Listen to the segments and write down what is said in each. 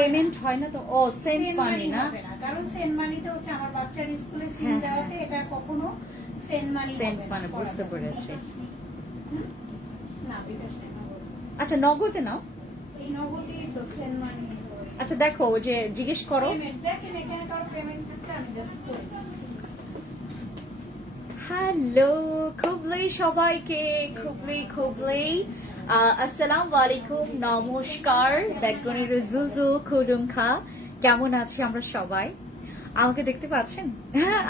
Payment হয় না তো? ও সেন্ড মানি না, কারণ সেন্ড মানিতে হচ্ছে আমার বাচ্চার স্কুলে সিম দেওয়াতে এটা কখনো সেন্ড মানি সেন্ড মানে বুঝতে পেরেছি। না বিকাশ না। আচ্ছা নগদে নাও। এই নগদই তো সেন্ড মানি। আচ্ছা দেখো যে জিজ্ঞেস করো। দেখেন এখানে কার পেমেন্ট থাকছে আমি জাস্ট করি। হ্যালো খুবলি সবাইকে, খুবলি আসসালামু আলাইকুম, নমস্কার। বেগুনি রুজুজু খুদুমখা, কেমন আছি আমরা সবাই? আমাকে দেখতে পাচ্ছেন?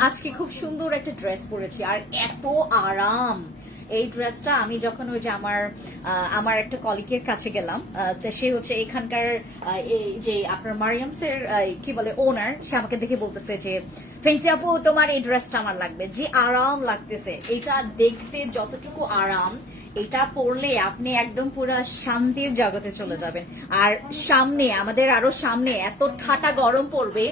আজকে খুব সুন্দর একটা ড্রেস পরেছি আর এত আরাম এই ড্রেসটা। আমি যখন ওই যে আমার একটা কলিগের কাছে গেলাম, তো সে হচ্ছে এখানকার এই যে আপনার মারিয়ামসের কি বলে ওনার, সে আমাকে দেখে বলতেছে যে ফেন্সি আপু তোমার এই ড্রেসটা আমার লাগবে, যে আরাম লাগতেছে। এটা দেখতে যতটুকু আরাম, এটা পরলে আপনি একদম পুরো শান্তির জগতে চলে যাবেন। আর সামনে আমাদের আরো সামনে এত ঠাটা গরম পড়বে,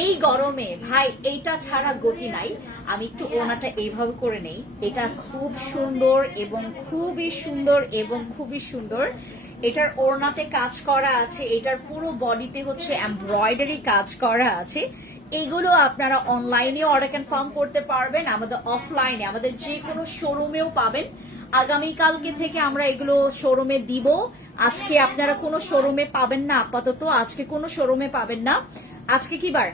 এই গরমে ভাই এইটা ছাড়া গতি নাই। আমি একটু ওনাটা এইভাবে করে নেই। এটা খুব সুন্দর এবং খুবই সুন্দর এবং খুবই সুন্দর। এটার ওড়নাতে কাজ করা আছে, এটার পুরো বডিতে হচ্ছে এমব্রয়ডারি কাজ করা আছে। এগুলো আপনারা অনলাইনে অর্ডার কনফার্ম করতে পারবেন, আমাদের অফলাইনে আমাদের যে কোনো শোরুমেও পাবেন। আগামীকালকে থেকে আমরা এগুলো শোরুমে দিব। আজকে আপনারা কোনো শোরুমে পাবেন না, আপাতত আজকে কোনো শোরুমে পাবেন না। আজকে কি বার?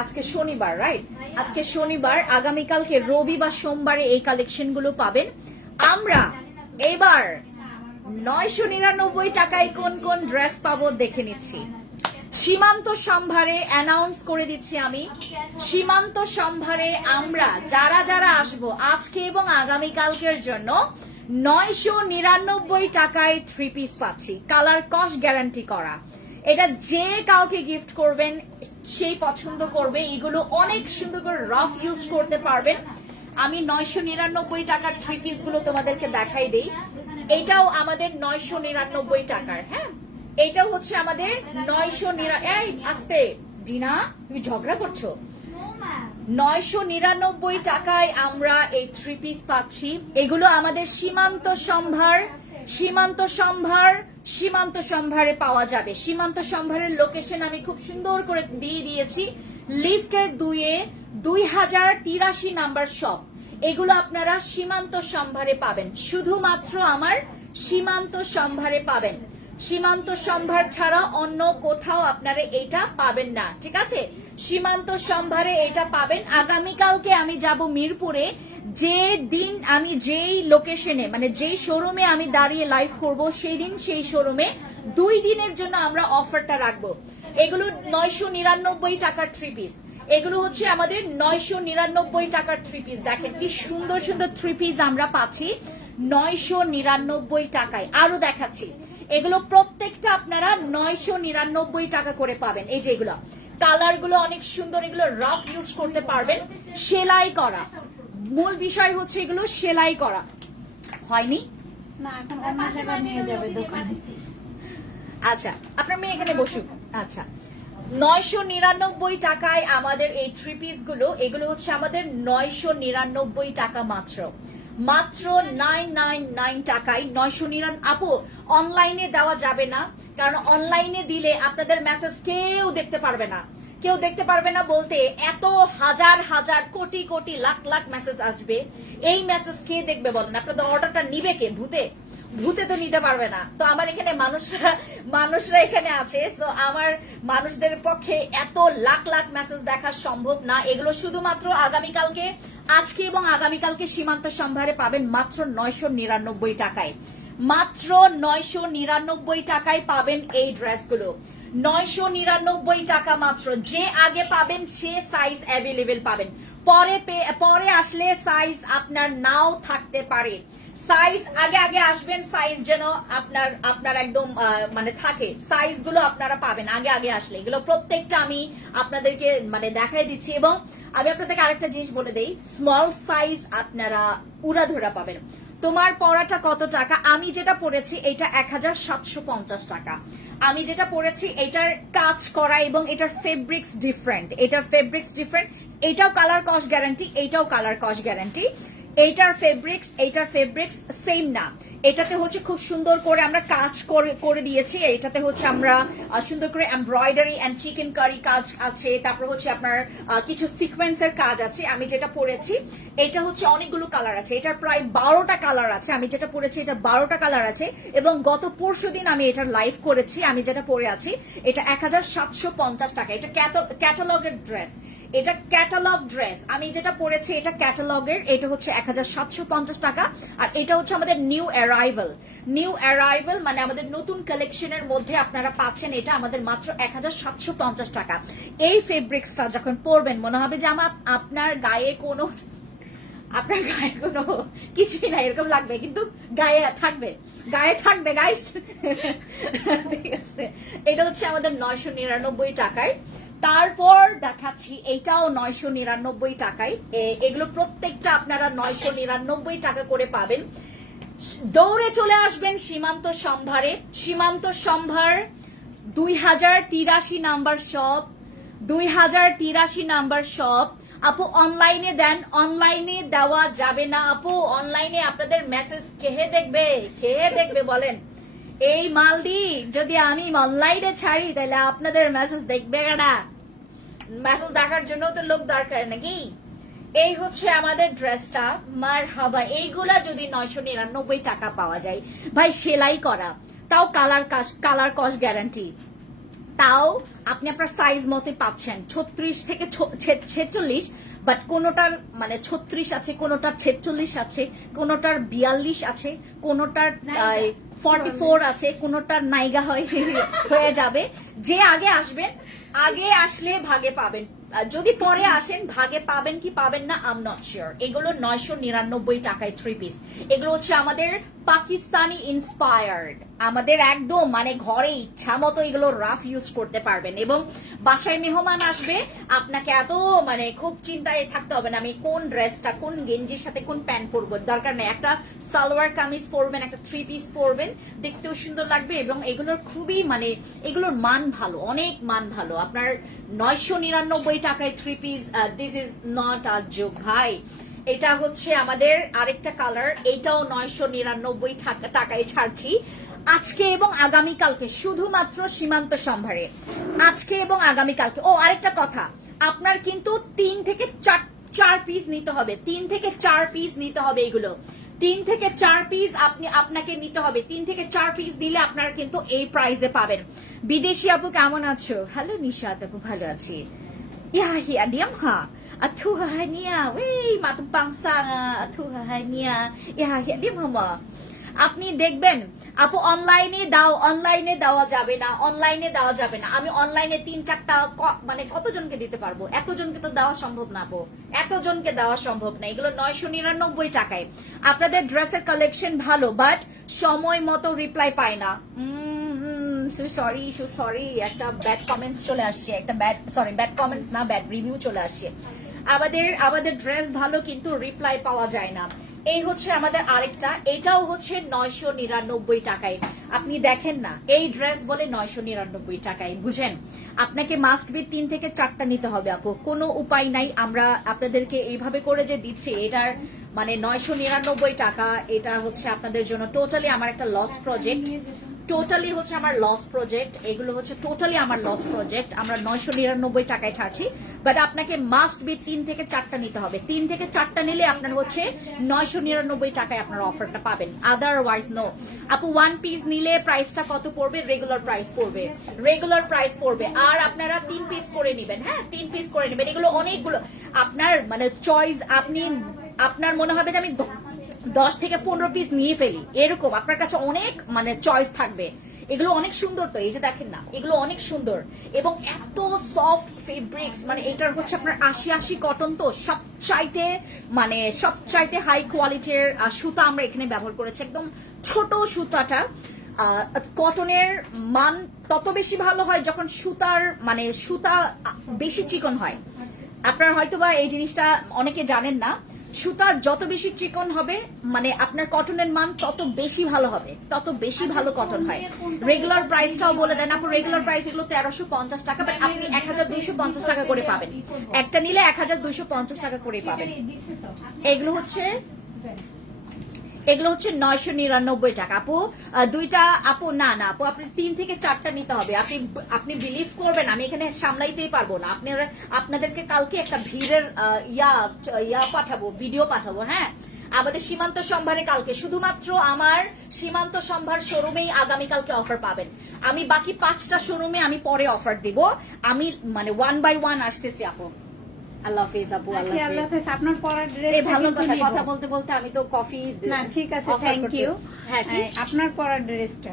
আজকে শনিবার, রাইট? আজকে শনিবার, আগামীকালকে রবি বা সোমবারে এই কালেকশন গুলো পাবেন। আমরা এবার 999 টাকায় কোন কোন ড্রেস পাবো দেখে নিচ্ছি। সীমান্ত সম্ভারে অ্যানাউন্স করে দিচ্ছি আমি, সীমান্ত সম্ভারে আমরা যারা যারা আসবো আজকে এবং আগামীকালকের জন্য 999 টাকায় 3 পিস পাচ্ছি, কালার কস্ট গ্যারান্টি করা। এটা যে কাউকে গিফট করবেন সেই পছন্দ করবে। এগুলো অনেক সুন্দর করে রাফ ইউজ করতে পারবেন। আমি 999 টাকার 3 পিস গুলো তোমাদেরকে দেখাই দেই। এটাও আমাদের 999 টাকার। হ্যাঁ, এটাও হচ্ছে আমাদের 999। আস্তে ডিনা, তুমি ঝগড়া করছো? 999 টাকায় আমরা এই 3 পিস পাচ্ছি। এগুলো আমাদের সীমান্ত সম্ভারে পাওয়া যাবে। সীমান্ত সম্ভারের লোকেশন আমি খুব সুন্দর করে দিয়ে দিয়েছি। লিফটের 2-এ 2083 নাম্বার শপ। এগুলো আপনারা সীমান্ত সম্ভারে পাবেন, শুধুমাত্র আমার সীমান্ত সম্ভারে পাবেন। সীমান্ত সম্ভার ছাড়া অন্য কোথাও আপনারা এটা পাবেন না, ঠিক আছে? সীমান্ত সম্ভারে এটা পাবেন। আগামীকালকে আমি যাব মিরপুরে। যে দিন আমি যেই লোকেশনে মানে যেই শোরুমে আমি দাঁড়িয়ে লাইভ করব, সেই দিন সেই শোরুমে 2 দিনের জন্য আমরা অফারটা রাখবো। এগুলো 999 টাকার 3 পিস। এগুলো হচ্ছে আমাদের 999 টাকার 3 পিস। দেখেন কি সুন্দর সুন্দর 3 পিস আমরা পাচ্ছি 999 টাকায়। আরো দেখাচ্ছি, এগুলো প্রত্যেকটা আপনারা 999 টাকা করে পাবেন। এই যে এগুলো কালার গুলো অনেক সুন্দর, এগুলো রাফ ইউজ করতে পারবেন। সেলাই করা, মূল বিষয় হচ্ছে এগুলো সেলাই করা। হয়নি না, এখন অন্য জায়গায় নিয়ে যাবে দোকানে। আচ্ছা, আপনার মেয়ে এখানে বসুক। আচ্ছা, 999 টাকায় আমাদের এই 3 পিস গুলো, এগুলো হচ্ছে আমাদের 999 টাকা মাত্র। মাত্র 999 টাকায় 999। আপু অনলাইনে দেওয়া যাবে না, কারণ অনলাইনে দিলে আপনাদের মেসেজ কেউ দেখতে পারবে না। কেউ দেখতে পারবে না বলতে এত হাজার হাজার কোটি কোটি লাখ লাখ মেসেজ আসবে। এই মেসেজ কে দেখবে বলেন? আপনাদের অর্ডারটা নিবে কে? ভূতে তো নিতে পারবে না। তো আমার এখানে মানুষরা এখানে আছে, তো আমার মানুষদের পক্ষে এত লাখ লাখ মেসেজ দেখা সম্ভব না। এগুলো শুধুমাত্র আগামীকালকে, আজকে এবং আগামীকালকে সীমান্ত সম্ভারে পাবেন মাত্র 999 টাকায়। মাত্র 999 টাকায় পাবেন এই ড্রেসগুলো। 999 টাকা মাত্র। যে আগে পাবেন সে সাইজ অ্যাভেলেবেল পাবেন। পরে আসলে সাইজ আপনার নাও থাকতে পারে। সাইজ আগে আসবেন, সাইজ যেন আপনার একদম মানে থাকে। সাইজ গুলো আপনারা পাবেন আগে আসলে। এগুলো প্রত্যেকটা আমি আপনাদেরকে মানে দেখাই দিচ্ছি। এবং আমি আপনাদেরকে আরেকটা জিনিস বলে দেই, স্মল সাইজ আপনারা উড়াধরা পাবেন। তোমার পড়াটা কত টাকা? আমি যেটা পড়েছি এটা 1750 টাকা। আমি যেটা পড়েছি এটার কাজ করা এবং এটার ফেব্রিক্স ডিফারেন্ট। এটাও কালার কস্ট গ্যারান্টি, এটাও কালার কস্ট গ্যারান্টি। এইটার ফেব্রিক্স সেম না। এটাতে হচ্ছে খুব সুন্দর করে আমরা কাজ করে দিয়েছি। এটাতে হচ্ছে আমরা সুন্দর করে এমব্রয়ডারি এন্ড চিকেন কারি কাজ আছে, তারপর হচ্ছে আপনার কিছু সিকোয়েন্সের কাজ আছে। আমি যেটা পরেছি এটা হচ্ছে অনেকগুলো কালার আছে, এটার প্রায় 12টা কালার আছে। আমি যেটা পরেছি এটা 12টা কালার আছে, এবং গত পরশুদিন আমি এটার লাইভ করেছি। আমি যেটা পরে আছি এটা 1750 টাকা। এটা ক্যাটালগের ড্রেস, এটা ক্যাটালগ ড্রেস। আমি যেটা পরেছি এটা ক্যাটালগের, এটা হচ্ছে 1750 টাকা। আর এটা হচ্ছে আমাদের নিউ অ্যারাইভাল, মানে আমাদের নতুন কালেকশনের মধ্যে আপনারা পাচ্ছেন এটা আমাদের মাত্র 1750 টাকা। এই ফেব্রিক্সটা যখন পরবেন মনে হবে যে আপনার গায়ে কোনো কিছুই নাই এরকম লাগবে, কিন্তু গায়ে থাকবে গাইস। ঠিক আছে, এটা হচ্ছে আমাদের 999 টাকায়। তারপর দেখাচ্ছি এটাও 999 টাকায়। এগুলো প্রত্যেকটা আপনারা 999 টাকা করে পাবেন। দৌড়ে চলে আসবেন সীমান্ত সম্ভার 2083 নাম্বার শপ, 2083 নাম্বার শপ। আপু অনলাইনে দেন, অনলাইনে দেওয়া যাবে না আপু। অনলাইনে আপনাদের মেসেজ খেয়ে দেখবে বলেন। এই মালদি যদি আমি অনলাইনে ছাড়ি তাহলে আপনাদের মেসেজ দেখবে না? মেসেজ দেখার জন্য তো লোক দরকার নাকি? এই হচ্ছে আমাদের ড্রেসটা, মারহাবা। এইগুলা যদি 999 টাকা পাওয়া যায় ভাই, সেলাই করা, তাও কালার কস্ট গ্যারান্টি, তাও আপনি আপনার সাইজ মতে পাচ্ছেন 36 থেকে 46। বাট কোনোটার মানে 36 আছে, কোনোটার 46 আছে, কোনোটার 42 আছে, কোনোটার 44 আছে, কোনোটার নাইগা হয়ে যাবে। যে আগে আসবেন, আগে আসলে ভাগে পাবেন, যদি পরে আসেন ভাগে পাবেন কি পাবেন না আই এম নট শিওর। এগুলো 999 টাকায় 3 পিস। এগুলো হচ্ছে আমাদের পাকিস্তানি ইন্সপায়ার্ড, আমাদের একদম মানে ঘরে ইচ্ছা মতো এগুলো রাফ ইউজ করতে পারবেন। এবং বাসায় মেহমান আসবে, আপনাকে এত মানে খুব চিন্তায় থাকতে হবে না আমি কোন ড্রেসটা, কোন গেঞ্জির সাথে কোন প্যান্ট পরবো, দরকার নেই। একটা সালোয়ার কামিজ পরবেন, একটা 3 পিস পরবেন, দেখতেও সুন্দর লাগবে। এবং এগুলোর খুবই মানে এগুলোর মান ভালো, অনেক মান ভালো। আপনার 999 টাকায় 3 piece, this is not a joke ভাই। এটা হচ্ছে আমাদের আরেকটা কালার, এটাও 999 টাকায় ছাড়ছি আজকে এবং আগামীকালকে, শুধুমাত্র সীমান্ত সম্ভারে আজকে এবং আগামীকালকে। ও আরেকটা কথা, আপনার কিন্তু 3 থেকে 4 পিস নিতে হবে, 3 থেকে 4 পিস নিতে হবে। এগুলো 3 থেকে 4 পিস আপনাকে নিতে হবে। 3 থেকে 4 পিস দিলে আপনারা কিন্তু এই প্রাইসে পাবেন। বিদেশি আপু কেমন আছো? হ্যালো নিশাত আপু, ভালো আছি। ইয়া ডিয়াম হা Atu hanya, wey matumpang sanga. Atu hanya, ya dia mama. আপনি দেখবেন আপু অনলাইনে দেওয়া যাবে না, আমি অনলাইনে 3-4টা মানে কতজনকে দিতে পারবো? এতজনকে তো দেওয়া সম্ভব না আপু, এতজনকে দেওয়া সম্ভব না। এগুলো 999 টাকায়। আপনাদের ড্রেসের কালেকশন ভালো, বাট সময় মতো রিপ্লাই পায় না। সরি, একটা ব্যাড কমেন্টস চলে আসছে, ব্যাড কমেন্টস না, ব্যাড রিভিউ চলে আসছে। আমাদের ড্রেস ভালো কিন্তু রিপ্লাই পাওয়া যায় না। এই হচ্ছে আমাদের আরেকটা, এটাও হচ্ছে 999 টাকায়। আপনি দেখেন না, এই ড্রেস বলে 999 টাকায়, বুঝেন? আপনাকে মাস্ট বি 3 থেকে 4টা নিতে হবে আপু, কোনো উপায় নাই। আমরা আপনাদেরকে এইভাবে করে যে দিচ্ছি, এটার মানে 999 টাকা। এটা হচ্ছে আপনাদের জন্য টোটালি আমার একটা লস প্রজেক্ট, এগুলো হচ্ছে টোটালি আমার লস প্রজেক্ট। আমরা 999 টাকায় ছাড়ছি, বাট আপনাকে মাস্ট বি 3 থেকে 4টা নিতে হবে। 3 থেকে 4টা নিলে আপনার হচ্ছে 999 টাকায় আপনার অফারটা পাবেন, আদারওয়াইজ নো। আপু 1 পিস নিলে প্রাইসটা কত পড়বে? রেগুলার প্রাইস পড়বে। আর আপনারা 3 পিস করে নেবেন, হ্যাঁ 3 পিস করে নেবেন। এগুলো অনেকগুলো আপনার মানে চয়েস, আপনার মনে হবে যে আমি 10 থেকে 15 পিস নিয়ে ফেলি, এরকম আপনার কাছে অনেক মানে চয়েস থাকবে। এগুলো অনেক সুন্দর, তো এই যে দেখেন না, এগুলো অনেক সুন্দর এবং এত সফট ফেব্রিক্স। মানে এটার হচ্ছে আপনার 80 কটন, তো সবচাইতে হাই কোয়ালিটির সুতা আমরা এখানে ব্যবহার করেছি। একদম ছোট সুতাটা, কটনের মান তত বেশি ভালো হয় যখন সুতা বেশি চিকন হয়। আপনারা হয়তোবা এই জিনিসটা অনেকে জানেন না, সুতা যত বেশি চিকন হবে মানে আপনার কটনের মান তত বেশি ভালো হবে, তত বেশি ভালো কটন হয়। রেগুলার প্রাইসটাও বলে দেন আপু, রেগুলার প্রাইস এগুলো 1350 টাকা, বাট আপনি 1250 টাকা করে পাবেন। একটা নিলে 1250 টাকা করে পাবেন। এগুলো হচ্ছে দেন। এগুলো হচ্ছে 999 টাকা আপু। দুইটা আপু, না না আপু, আপনি 3 থেকে 4টা নিতে হবে। আপনি বিলিভ করবেন আমি এখানে সামলাইতেই পারবো না। আপনাদেরকে কালকে একটা ভিড়ের ইয়া পাঠাবো, ভিডিও পাঠাবো। হ্যাঁ, আমাদের সীমান্ত সম্ভারে কালকে শুধুমাত্র আমার সীমান্ত সম্ভার শোরুমেই আগামীকালকে অফার পাবেন। আমি বাকি 5টা শোরুমে আমি পরে অফার দিব। আমি মানে 1 বাই 1 আসতেছি আপু। আল্লাহ হাফেজ আপু, আচ্ছা, আল্লাহ আল্লাহ হাফেজ। হাফেজ। আপনার পরার ড্রেস এই ভালো কথা, কথা বলতে বলতে আমি তো কফি। না ঠিক আছে, offer থ্যাংক করতে- ইউ। হ্যাঁ, কি? আপনার পরার ড্রেসটা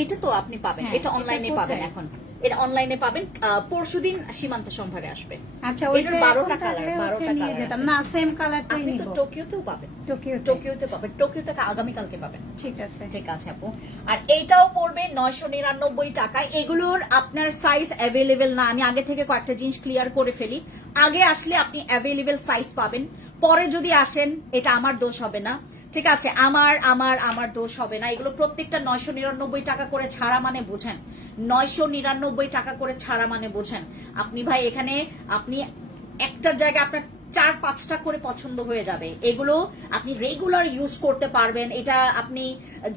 এটা তো আপনি পাবেন, হ্যাঁ, এটা অনলাইনে এটা পাবেন। কোথায়? এখন এটা অনলাইনে পাবেন, পরশুদিন সীমান্ত সম্ভারে আসবে। আচ্ছা, এটার ওইটা 12টা এখন কালার, থাকলে হচ্ছে 12টা নিয়ে কালার যেতাম। আছে। না, সেম কালারটাই আপনি নিব। তো টোকিওতেও পাবেন, টোকিওতে। টোকিওতে পাবেন, টোকিওতে আগামীকালকে পাবেন। ঠিক আছে। ঠিক আছে আপু। আর এইটাও পড়বে 999 টাকায়। এগুলোর আপনার সাইজ অ্যাভেলেবেল না, আমি আগে থেকে কয়েকটা জিনিস ক্লিয়ার করে ফেলি। আগে আসলে আপনি অ্যাভেলেবেল সাইজ পাবেন, পরে যদি আসেন এটা আমার দোষ হবে না। ঠিক আছে, আমার দোষ হবে না। এগুলো প্রত্যেকটা 999 টাকা করে ছাড়া মানে বোঝেন, 999 টাকা করে ছাড়া মানে বোঝেন। আপনি ভাই এখানে আপনি একটার জায়গায় আপনার 4-5টা করে পছন্দ হয়ে যাবে। এগুলো আপনি রেগুলার ইউজ করতে পারবেন, এটা আপনি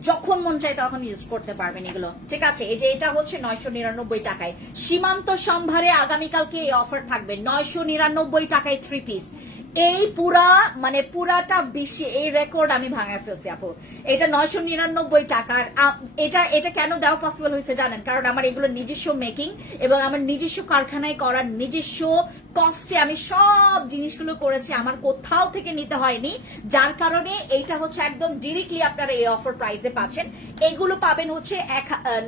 যখন মন চায় তখন ইউজ করতে পারবেন এগুলো। ঠিক আছে, এই যে এটা হচ্ছে 999 টাকায়। সীমান্ত সম্ভারে আগামীকালকে এই অফার থাকবে 999 টাকায় 3 পিস। এই পুরাটা বিশ্বে এই রেকর্ড আমি ভাঙা ফেলছি আপু। এটা 999 টাকার। এটা কেন দেওয়া পসিবল হয়েছে জানেন? কারণ আমার এগুলো নিজস্ব মেকিং এবং আমার নিজস্ব কারখানায় করার নিজস্ব কস্টে আমি সব জিনিসগুলো করেছি, আমার কোথাও থেকে নিতে হয়নি। যার কারণে এইটা হচ্ছে একদম ডিরেক্টলি আপনারা এই অফার প্রাইসে পাচ্ছেন। এগুলো পাবেন হচ্ছে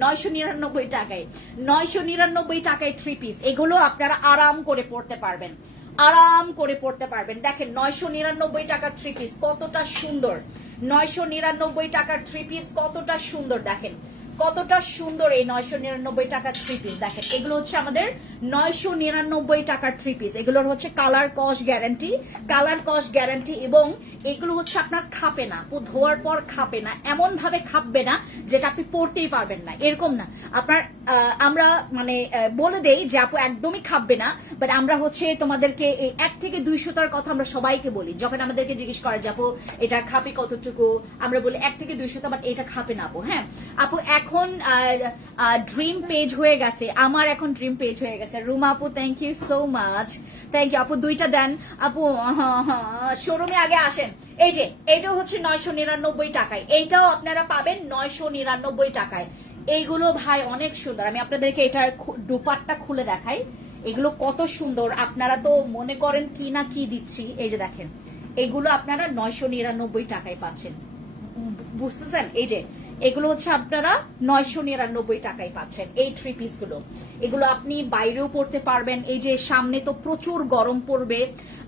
999 টাকায়। 999 টাকায় 3 পিস। এগুলো আপনারা আরাম করে পড়তে পারবেন, আরাম করে পড়তে পারবেন। দেখেন 999 টাকার 3 পিস কতটা সুন্দর। 999 টাকার 3 পিস কতটা সুন্দর, দেখেন কতটা সুন্দর এই 999 টাকার 3 পিস। দেখেন এগুলো হচ্ছে আমাদের 999 টাকার 3 পিস। এগুলোর হচ্ছে কালার কস্ট গ্যারান্টি এবং এগুলো হচ্ছে আপনার খাপে না, ধোয়ার পর খাপে না, এমন ভাবে খাপবে না যেটা আপনি পরতেই পারবেন না, এরকম না। আপনার আমরা মানে বলে দেই যে আপু একদমই খাপবে না, বাট আমরা হচ্ছে তোমাদেরকে এই 1 থেকে 2 সুতার কথা আমরা সবাইকে বলি। যখন আমাদেরকে জিজ্ঞেস করে যে আপু এটা খাপে কতটুকু, আমরা বলি 1 থেকে 2 সুতা, বাট এটা খাপে না আপু। হ্যাঁ আপু, এখন ড্রিম পেজ হয়ে গেছে, আমার এখন ড্রিম পেজ হয়ে গেছে। রুমা আপু, thank you so much, thank you আপু। 2টা দেন আপু, শোরুমে আগে আসেন। এই যে এইটাও হচ্ছে 999 টাকায়, এইটাও আপনারা পাবেন 999 টাকায়। এইগুলো ভাই অনেক সুন্দর। আমি আপনাদেরকে এটা দুপাট্টা খুলে দেখাই, এগুলো কত সুন্দর। আপনারা তো মনে করেন কি না কি দিচ্ছি। এই যে দেখেন, এগুলো আপনারা 999 টাকায় পাচ্ছেন, বুঝতেছেন? এই যে এগুলো হচ্ছে আপনারা 999 টাকায় পাচ্ছেন এই 3 পিস গুলো। এগুলো আপনি বাইরেও পড়তে পারবেন। এই যে সামনে তো প্রচুর গরম পড়বে,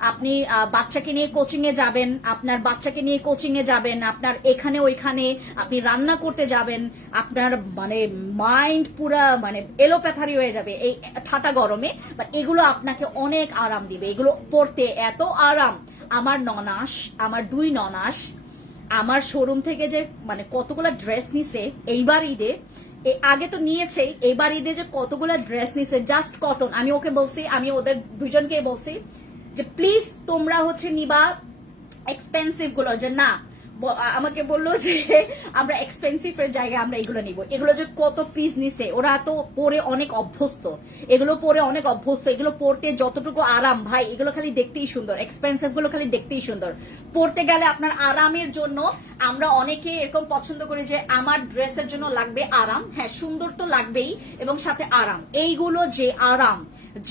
আপনি বাচ্চাকে নিয়ে কোচিং এ যাবেন, আপনার বাচ্চাকে নিয়ে কোচিং এ যাবেন, আপনার এখানে ওইখানে আপনি রান্না করতে যাবেন, আপনার মানে মাইন্ড পুরা মানে এলোপ্যাথারি হয়ে যাবে এই ঠাটা গরমে। বাট এগুলো আপনাকে অনেক আরাম দিবে, এগুলো পড়তে এত আরাম। আমার 2 ননাস আমার শোরুম থেকে যে মানে কতগুলো ড্রেস নিছে এইবার ঈদে, আগে তো নিয়েছেই, এইবার ঈদে যে কতগুলো ড্রেস নিছে জাস্ট কটন। আমি ওকে বলছি, আমি ওদের দুজনকে বলছি যে প্লিজ তোমরা হচ্ছে নিবা এক্সপেন্সিভ গুলো, যে না আমাকে বললো যে আমরা এক্সপেন্সিভ এর জায়গায় আমরা এগুলো নিব। এগুলো যে কত পিস নিছে, ওরা তো পরে অনেক অভ্যস্ত, এগুলো পরতে যতটুকু আরাম ভাই, এগুলো খালি দেখতেই সুন্দর। এক্সপেন্সিভ গুলো খালি দেখতেই সুন্দর, পরতে গেলে আপনার আরামের জন্য আমরা অনেকে এরকম পছন্দ করি যে আমার ড্রেসের জন্য লাগবে আরাম। হ্যাঁ, সুন্দর তো লাগবেই এবং সাথে আরাম। এইগুলো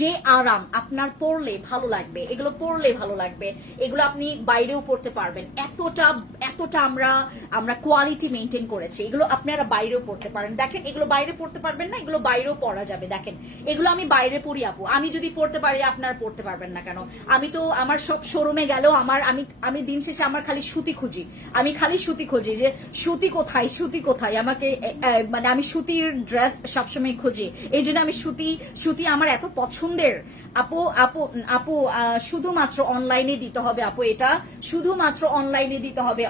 যে আরাম আপনার পরলে ভালো লাগবে, এগুলো পরলে ভালো লাগবে। এগুলো আপনি বাইরেও পরতে পারবেন, এতটা আমরা কোয়ালিটি মেনটেন করেছি। এগুলো আপনারা বাইরেও পরতে পারেন। দেখেন এগুলো বাইরে পরতে পারবেন না, এগুলো বাইরেও পরা যাবে। দেখেন এগুলো আমি বাইরে পরি আপু, আমি যদি পরতে পারি আপনারা পরতে পারবেন না কেন? আমি তো আমার সব শোরুমে গেলেও আমি দিন শেষে আমার খালি সুতি খুঁজি যে সুতি কোথায় আমাকে মানে আমি সুতির ড্রেস সবসময় খুঁজি। এই জন্য আমি সুতি আমার এত পছন্দের। আপু শুধুমাত্র অনলাইনে দিতে হবে আপু, এটা শুধুমাত্র অনলাইনে দিতে হবে।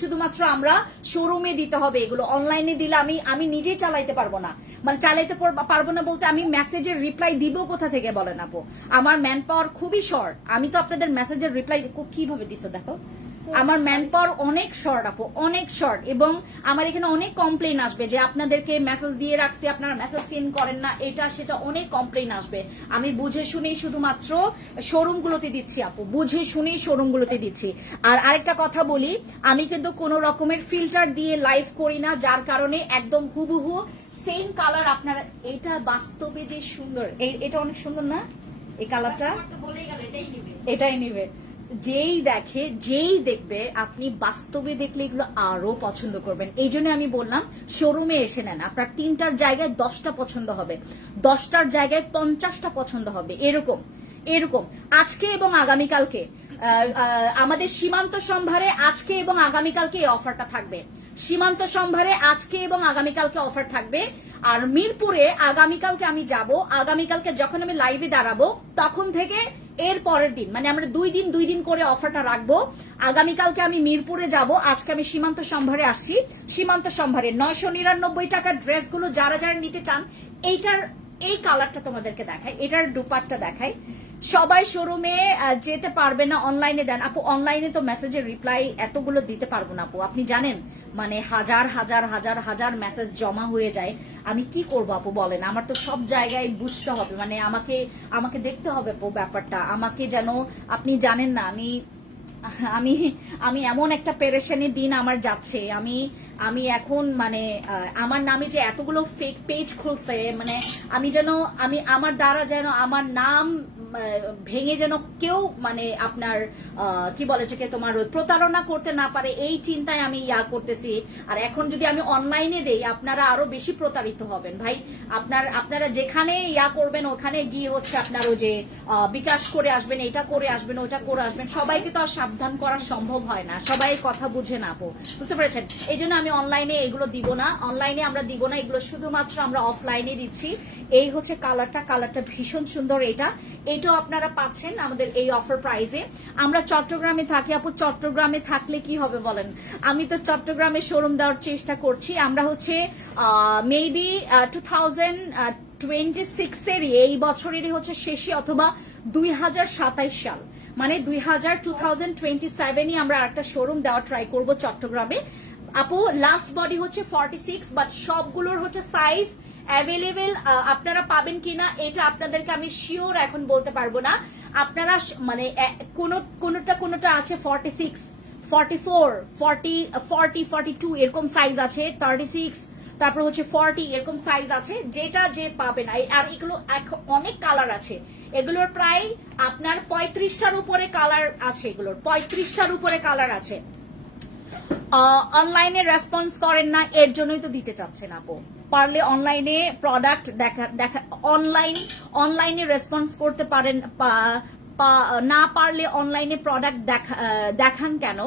শুধুমাত্র আমরা শোরুমে দিতে হবে। এগুলো অনলাইনে দিলে আমি নিজেই চালাইতে পারবো না, মানে চালাইতে পারবো না বলতে আমি মেসেজের রিপ্লাই দিব কোথা থেকে বলেন আপু? আমার ম্যান পাওয়ার খুবই শর্ট। আমি তো আপনাদের মেসেজের রিপ্লাই কিভাবে দিছে দেখো, আমার ম্যান পাওয়ার অনেক শর্ট আপু, অনেক শর্ট, এবং আমার এখানে অনেক কমপ্লেইন আসবে যে আপনাদেরকে মেসেজ দিয়ে রাখছি, আপনারা মেসেজ সেন্ড করেন না, এটা সেটা অনেক কমপ্লেইন আসবে। আমি বুঝে শুনেই শুধুমাত্র শোরুমগুলোতে দিচ্ছি আপু, বুঝে শুনেই শোরুমগুলোতে দিচ্ছি। আর আরেকটা কথা বলি, আমি কিন্তু কোনো রকমের ফিল্টার দিয়ে লাইভ করি না, যার কারণে একদম হুবহু সেম কালার আপনারা, এটা বাস্তবে যে সুন্দর, এটা অনেক সুন্দর না এই কালারটা, এটাই নিবে। যেই দেখবে আপনি বাস্তবে দেখলে এগুলো আরো পছন্দ করবেন। এই জন্য আমি বললাম শোরুমে এসে নেন, আপনার 3টার জায়গায় 10টা পছন্দ হবে, 10টার জায়গায় 50টা পছন্দ হবে, এরকম এরকম। আজকে এবং আগামীকালকে আমাদের সীমান্ত সম্ভারে আজকে এবং আগামীকালকে এই অফারটা থাকবে, সীমান্ত সম্ভারে আজকে এবং আগামীকালকে অফার থাকবে। আর মিরপুরে আগামীকালকে আমি যাব, আগামীকালকে যখন আমি লাইভে দাঁড়াবো তখন থেকে এর পরের দিন, মানে আমরা 2 দিন করে অফারটা রাখবো। আগামীকালকে আমি মিরপুরে যাব, আজকে আমি সীমান্ত সম্ভারে আসছি। সীমান্ত সম্ভারে 999 টাকার ড্রেসগুলো যারা যারা নিতে চান, এইটার এই কালারটা তোমাদেরকে দেখাই, এটার দুপাট্টা দেখাই। সবাই শোরুমে যেতে পারবে না, অনলাইনে দেন আপু। অনলাইনে তো মেসেজের রিপ্লাই এতগুলো দিতে পারবো না আপু, আপনি জানেন, মানে হাজার হাজার হাজার হাজার মেসেজ জমা হয়ে যায়। আমি কি করবো আপু বলেন, আমার তো সব জায়গায় বুঝতে হবে, মানে আমাকে দেখতে হবে আপু ব্যাপারটা, আমাকে যেন, আপনি জানেন না, আমি এমন একটা পেরেশানি দিন আমার যাচ্ছে। আমি এখন মানে আমার নামে যে এতগুলো ফেক পেজ খুলছে, মানে আমি আমার দ্বারা যেন আমার নাম ভেঙে যেন কেউ মানে আপনার কি বলে যে তোমার প্রতারণা করতে না পারে, এই চিন্তায় আমি করতেছি। আর এখন যদি আমি অনলাইনে দেই, আপনারা আরো বেশি প্রতারিত হবেন ভাই। আপনারা যেখানে করবেন ওখানে গিয়ে হচ্ছে আপনার ওই যে বিকাশ করে আসবেন, এটা করে আসবেন, ওটা করে আসবেন। সবাইকে তো আর সাবধান করা সম্ভব হয় না, সবাই কথা বুঝে না আপু, বুঝতে পেরেছেন? এই জন্য আমি অনলাইনে এগুলো দিব না, অনলাইনে আমরা দিব না, এগুলো শুধুমাত্র আমরা অফলাইনে দিচ্ছি। এই হচ্ছে কালারটা ভীষণ সুন্দর। এটাও আপনারা পাচ্ছেন আমাদের এই অফার প্রাইসে। আমরা চট্টগ্রামে থাকি আপু, চট্টগ্রামে থাকলে কি হবে বলেন, আমি তো চট্টগ্রামে শোরুম দেওয়ার চেষ্টা করছি। আমরা হচ্ছে মেবি 2026 এই বছরেরই হচ্ছে শেষে, অথবা 2027 সাল, মানে 2027 আমরা একটা শোরুম দেওয়া ট্রাই করব চট্টগ্রামে আপু। লাস্ট বডি হচ্ছে 46, বাট সবগুলোর হচ্ছে সাইজ অ্যাভেলেবেল আপনারা পাবেন কিনা এটা আপনাদেরকে আমি শিওর এখন বলতে পারবো না। আপনারা মানে কোনোটা আছে 46, 44, 40, 42 এরকম সাইজ আছে, 36, তারপর হচ্ছে 40 এরকম সাইজ আছে, যেটা যে পাবেন। আর এগুলো অনেক কালার আছে, এগুলোর প্রায় আপনার 35টার উপরে কালার আছে, এগুলোর 35টার উপরে কালার আছে। অনলাইনে রেসপন্স করেন না, এর জন্যই তো দিতে চাচ্ছেন আপু। পারলে অনলাইনে প্রোডাক্ট দেখা অনলাইনে রেসপন্স করতে পারেন, না পারলে অনলাইনে প্রোডাক্ট দেখান কেন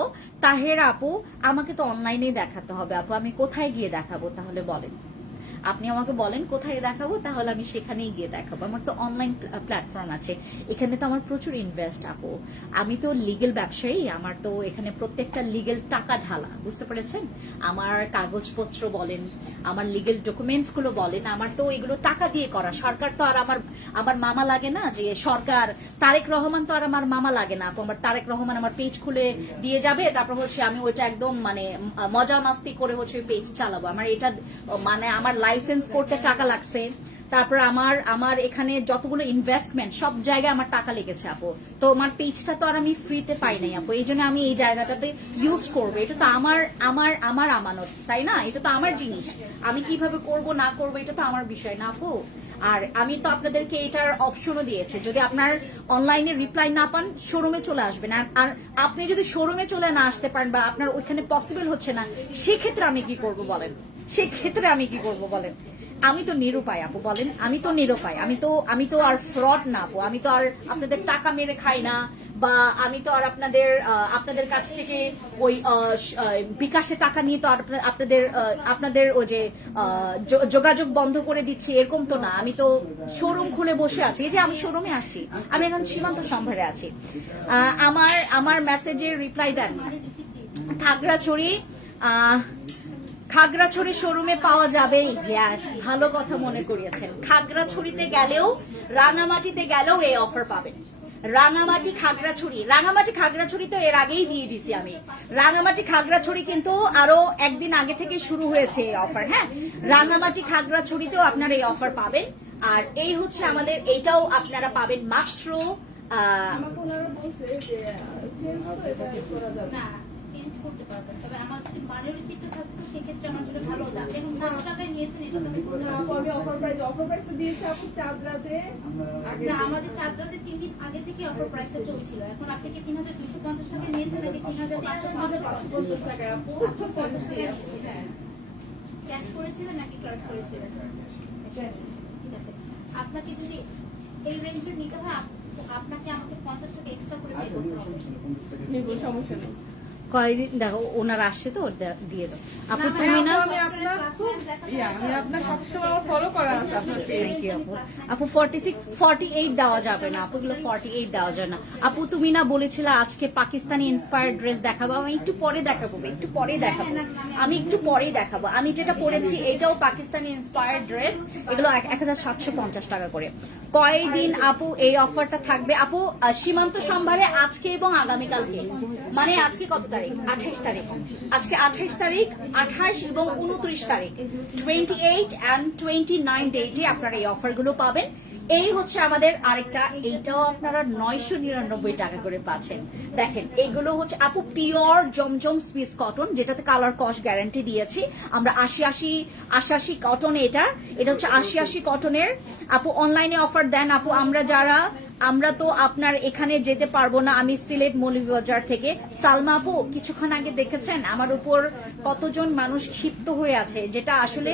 তাহের আপু? আমাকে তো অনলাইনে দেখাতে হবে আপু, আমি কোথায় গিয়ে দেখাবো তাহলে বলেন? আপনি আমাকে বলেন কোথায় দেখাবো, তাহলে আমি সেখানেই গিয়ে দেখাবো। আমার তো অনলাইন প্ল্যাটফর্ম আছে, এখানে তো আমার প্রচুর ইনভেস্ট আপু। আমি তো লিগেল ব্যবসায়ী, আমার তো এখানে প্রত্যেকটা লিগেল টাকা ঢালা, বুঝতে পেরেছেন? আমার কাগজপত্র বলেন, আমার লিগেল ডকুমেন্টস গুলো বলেন, আমার তো এগুলো টাকা দিয়ে করা। সরকার তো আর আমার মামা লাগে না, যে সরকার তারেক রহমান তো আর আমার মামা লাগে না আপু। আমার তারেক রহমান আমার পেজ খুলে দিয়ে যাবে, তারপর হচ্ছে আমি ওইটা একদম মানে মজা মাস্তি করে হচ্ছে পেজ চালাবো। আমার এটা মানে আমার লাইসেন্স করতে টাকা লাগছে, তারপর আমার এখানে যতগুলো ইনভেস্টমেন্ট সব জায়গায় আমার টাকা লেগেছে আপু। তো আমার পেজটা তো আর আমি ফ্রিতে পাই নাই আপু, এই জন্য আমি এই জায়গাটাতে ইউজ করবো। এটা তো আমার আমানত, তাই না? এটা তো আমার জিনিস, আমি কিভাবে করব না করব এটা তো আমার বিষয় না আপু। আর আমি তো আপনাদেরকে এটার অপশনও দিয়েছে, যদি আপনার অনলাইনে রিপ্লাই না পান শোরুমে চলে আসবেন। আর আপনি যদি শোরুমে চলে না আসতে পারেন বা আপনার ওইখানে পসিবল হচ্ছে না, সেক্ষেত্রে আমি কি করব বলেন? আমি তো নিরুপায় আপু, বলেন। আমি তো নিরুপায়, আমি তো আর ফ্রড না আপু, আমি তো আর আপনাদের টাকা মেরে খাই না, বা আমি তো আর আপনাদের কাছ থেকে ওই বিকাশে টাকা নিয়ে তো আপনাদের ওই যে যোগাযোগ বন্ধ করে দিচ্ছি, এরকম তো না। আমি তো শোরুম খুলে বসে আছি, এই যে আমি শোরুমে আসছি, আমি এখন সীমান্ত সম্ভারে আছি। আমার মেসেজের রিপ্লাই দেন। খাগড়াছড়ি শোরুমে পাওয়া যাবে, ইয়েস, ভালো কথা মনে করিয়েছেন। খাগড়াছড়িতে গেলেও রাঙামাটিতে গেলেও এই অফার পাবেন। রাঙামাটি খাগড়াছড়ি তো এর আগেই দিয়ে দিছি আমি। রাঙামাটি খাগড়াছড়ি কিন্তু আরো একদিন আগে থেকে শুরু হয়েছে এই অফার। হ্যাঁ, রাঙামাটি খাগড়াছড়িতেও আপনারা এই অফার পাবেন। আর এই হচ্ছে আমাদের, এইটাও আপনারা পাবেন মাত্র আমাকে ওনারা বলছে যে চেঞ্জ তো এটা করা যাবে না, চেঞ্জ করতে পারবেন, তবে আমার যদি মানের রিসিপ্টটা থাকতো সেক্ষেত্রে আমার জন্য ভালো হতো। আপনি এখন 5 টাকায় নিয়েছেন, এটা তো আমি বলতে না, আপু, আমি অফার প্রাইস দিয়েছি আপু চাঁদরাতে আগে না, আমাদের চাঁদরাতে 3 দিন আগে থেকে অফার প্রাইসটা চলছিল। এখন আপনি কি 3250 টাকা নিয়েছেন নাকি 3550 টাকা? 550 টাকায় আপু 50 টাকা। হ্যাঁ, ক্যাশ করেছিলেন নাকি কার্ড করেছিলেন? ক্যাশ। ঠিক আছে, আপনাকে যদি এই রেঞ্জের নিতে হয় আপনাকে আমাকে 50 টাকা এক্সট্রা করে পে করতে হবে। নিবো, সমস্যা নেই। কয়দিন দেখো ওনারা আসছে তো দিয়ে দাও আপু। না, তুমি না আমি আপনার খুব আমি আপনার সবসময় আমার ফলো করা আছে আপনার পেজ। থ্যাংক ইউ আপু। আপু 48 দেওয়া যাবে না আপুগুলো, 48 দেওয়া যায় না আপু। তুমি না বলেছিলে আজকে পাকিস্তানি ইন্সপায়ার্ড ড্রেস দেখাবো, আমি একটু পরে দেখাবো। আমি একটু পরেই দেখাবো। আমি যেটা পরেছি এটাও পাকিস্তানি ইন্সপায়ার্ড ড্রেস, এগুলো 1750 টাকা করে। কয়দিন আপু এই অফারটা থাকবে আপু? সীমান্ত সম্ভারে আজকে এবং আগামীকালকে, মানে আজকে কত তারিখ? 28 তারিখ। আজকে 28 তারিখ, 28 এবং 29 তারিখ, 28 and 29 ডেটে আপনারা এই অফারগুলো পাবেন। এই হচ্ছে আমাদের আরেকটা, এইটাও আপনারা 999 টাকা করে পাচ্ছেন। দেখেন এইগুলো হচ্ছে আপু পিওর জমজম সুইস কটন, যেটাতে কালার কস্ট গ্যারান্টি দিয়েছি আমরা। 80 কটন, এটা হচ্ছে 80 কটনের। আপু অনলাইনে অফার দেন আপু। আমরা তো আপনার এখানে যেতে পারবো না, আমি সিলেট মৌলভীবাজার থেকে। সালমা আপু কিছুক্ষণ আগে দেখেছেন আমার উপর কতজন মানুষ ক্ষিপ্ত হয়ে আছে, যেটা আসলে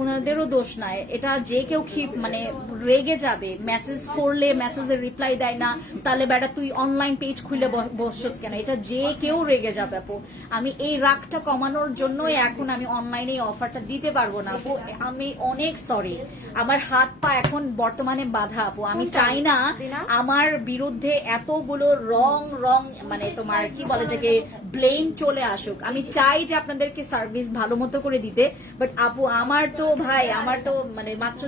ওনাদেরও দোষ নাই। এটা যে কেউ মানে রেগে যাবে, মেসেজ করলে মেসেজের রিপ্লাই দেয় না, তাহলে বেটা তুই অনলাইন পেজ খুলে বসছস কেন, এটা যে কেউ রেগে যাবে আপু। আমি এই রাগটা কমানোর জন্যই এখন আমি অনলাইনে এই অফারটা দিতে পারবো না আপু। আমি অনেক সরি, আমার হাত পা এখন বর্তমানে বাধা আপু। আমি চাই না আমার বিরুদ্ধে এতগুলো রং মানে তোমার কি বলে এটাকে ব্লেম চলে আসুক। আমি চাই যে আপনাদেরকে সার্ভিস ভালো মতো করে দিতে, বাট আপু আমার তো মানে মাত্র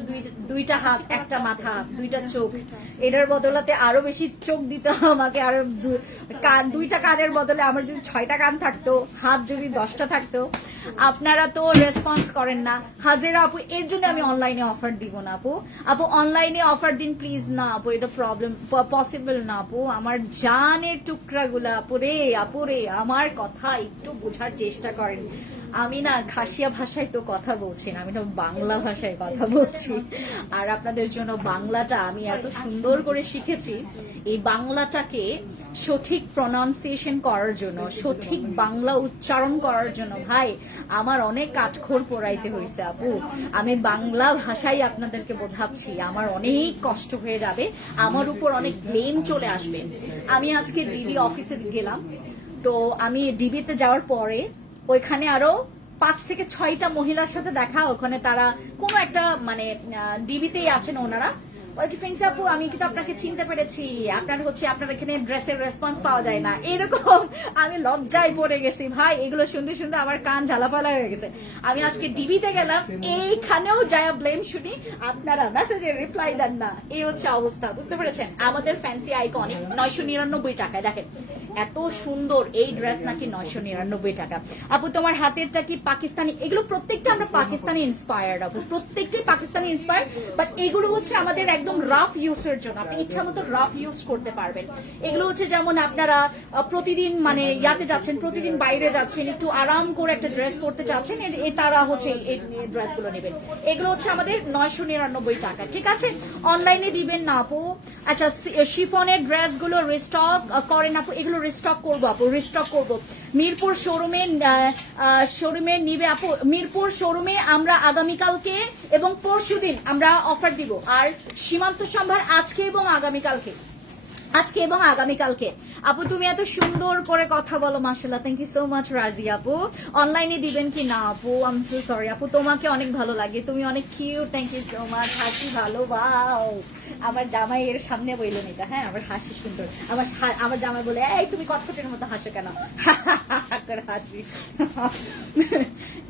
দুইটা হাত, একটা মাথা, দুইটা চোখ, এটার বদলাতে আরো বেশি চোখ দিতে আমাকে, আরো দুইটা কানের বদলে আমার যদি 6টা কান থাকতো, হাত যদি 10টা থাকতো। আপনারা তো রেসপন্স করেন না হাজেরা আপু, এর জন্য আমি অনলাইনে অফার দিব না আপু। অনলাইনে অফার দিন প্লিজ না আপু, এটা পসিবল না আপু। আমার জানের টুকরা গুলা আপুরে আমার কথা একটু বোঝার চেষ্টা করেন। আমি না খাসিয়া ভাষায় তো কথা বলছি না, আমি তো বাংলা ভাষায় কথা বলছি। আর আপনাদের জন্য বাংলাটা আমি এত সুন্দর করে শিখেছি, এই বাংলাটাকে সঠিক প্রনাউন্সিয়েশন করার জন্য, সঠিক বাংলা উচ্চারণ করার জন্য ভাই আমার অনেক কাঠখড় পোড়াইতে হয়েছে আপু। আমি বাংলা ভাষায় আপনাদেরকে বোঝাচ্ছি, আমার অনেক কষ্ট হয়ে যাবে, আমার উপর অনেক ব্লেম চলে আসবে। আমি আজকে ডিবি অফিসে গেলাম, তো আমি ডিবিতে যাওয়ার পরে ওইখানে আরো 5 থেকে 6টা মহিলার সাথে দেখা। ওখানে তারা কোনো একটা মানে ডিবিতেই আছেন ওনারা। ফ্রেন্ডস আপু আমি কিন্তু আপনাকে চিনতে পেরেছি, আপনার এখানে ড্রেসের রেসপন্স পাওয়া যায় না, এরকম। আমি লজ্জায় পড়ে গেছি ভাই, এগুলো শুনতে শুনতে আমার কান ঝালাপালা হয়ে গেছে। আমি আজকে ডিবিতে গেলাম, এইখানেও যায় ব্লেম শুনি, আপনারা মেসেজের রিপ্লাই দেন না, এই হচ্ছে অবস্থা। বুঝতে পেরেছেন? আমাদের ফ্যান্সি আইকনিক 999 টাকায়। দেখেন এত সুন্দর এই ড্রেস নাকি 999 টাকা। আপু তোমার হাতেরটা কি পাকিস্তানি? এগুলো প্রত্যেকটা আমরা পাকিস্তানি ইন্সপায়ার্ড আপু, প্রত্যেকটাই পাকিস্তানি ইন্সপায়ার্ড, বাট এগুলো হচ্ছে আমাদের একদম রাফ ইউজের জন্য। আপনি ইচ্ছা মতো রাফ ইউজ করতে পারবেন। এগুলো হচ্ছে যেমন আপনারা প্রতিদিন মানে ইয়াতে যাচ্ছেন, প্রতিদিন বাইরে যাচ্ছেন, একটু আরাম করে একটা ড্রেস পরতে চাচ্ছেন, তারা হচ্ছে এই ড্রেসগুলো নেবেন। এগুলো হচ্ছে আমাদের 999 টাকা, ঠিক আছে? অনলাইনে দিবেন না আপু। আচ্ছা শিফনের ড্রেসগুলো রিস্টক করেন আপু, এগুলো রিস্টক করবো আপু, রিস্টক করবো। মিরপুর শোরুমে নিবে আপু, মিরপুর শোরুমে আমরা আগামীকালকে এবং পরশুদিন আমরা অফার দিব। আর সীমান্ত সম্ভার আজকে এবং আগামীকালকে। আপু তুমি এত সুন্দর করে কথা বলো, মাশাআল্লাহ, থ্যাংক ইউ সো মাচ রাজি আপু। অনলাইনে দিবেন কি না আপু? আই এম সো সরি আপু, তোমাকে অনেক ভালো লাগে, তুমি অনেক cute, thank you so much. হাসি ভালো, বাও আমার জামাইয়ের সামনে বললেন এটা, হ্যাঁ আমার হাসি সুন্দর, আমার জামাই বলে এই তুমি কটকটের মতো হাসো কেন করে হাসি।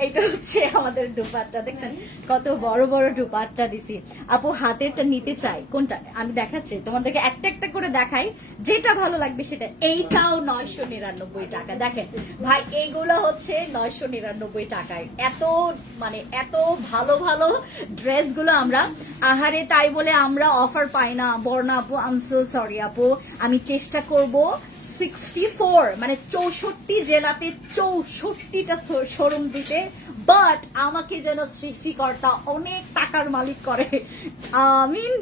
এটা হচ্ছে আমাদের দুপাট্টা, দেখছেন কত বড় বড় দুপাট্টা দিছি। আপু হাতেরটা নিতে চাই কোনটা, আমি দেখাচ্ছি তোমাদেরকে, একটা একটা করে দেখাই, যেটা ভালো লাগবে সেটা। এইটাও 999 টাকা, দেখেন ভাই এইগুলো হচ্ছে 999 টাকায়। এত মানে এত ভালো ভালো ড্রেস গুলো আমরা আহারে, তাই বলে আমরা অফার পাই না বর্ণা আপু, আই এম সো সরি আপু। আমি চেষ্টা করব 64 মানে 64 জেলাতে 64টা শোরুম দিতে, বাট আমাকে যেন সৃষ্টিকর্তা অনেক টাকার মালিক করে, আমিন।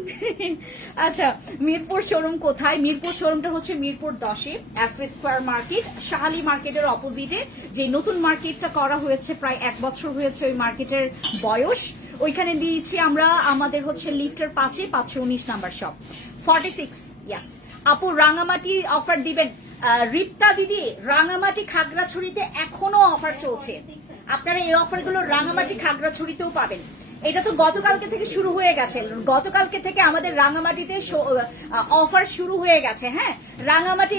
আচ্ছা মিরপুর শোরুম কোথায়? মিরপুর শোরুমটা হচ্ছে মিরপুর 10-এ এফএ স্কয়ার মার্কেট, শাহালি মার্কেটের অপোজিটে, যে নতুন মার্কেটটা করা হয়েছে প্রায় 1 বছর হয়েছে ওই মার্কেটের বয়স। ওইখানে দিয়েছি আমরা, আমাদের হচ্ছে লিফটের 5-এ 519 নাম্বার শপ 46। ইয়াস আপু রাঙামাটি অফার দিবেন? রিপ্তা দিদি রাঙামাটি খাগড়াছড়িতে এখনো অফার চলছে, আপনারা এই অফারগুলো রাঙামাটি খাগড়াছড়িতেও পাবেন। এটা তো গতকালকে থেকে শুরু হয়ে গেছে, গতকালকে থেকে আমাদের রাঙামাটিতে অফার শুরু হয়ে গেছে। হ্যাঁ রাঙামাটি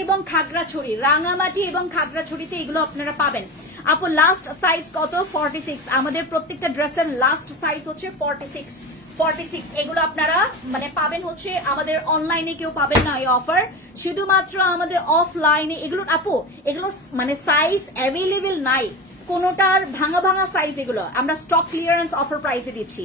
এবং খাগড়াছড়িতে এগুলো আপনারা পাবেন। আপু লাস্ট সাইজ কত? 46। আমাদের প্রত্যেকটা ড্রেসের লাস্ট সাইজ হচ্ছে 46। এগুলো আপনারা মানে পাবেন হচ্ছে আমাদের অনলাইনে, কেউ পাবেন না এই অফার, শুধুমাত্র আমাদের অফলাইনে। এগুলো আপু এগুলো মানে সাইজ অ্যাভেলেবেল নাই, কোনোটার ভাঙা ভাঙা সাইজ, এগুলো আমরা স্টক ক্লিয়ারেন্স অফার প্রাইসে দিচ্ছি।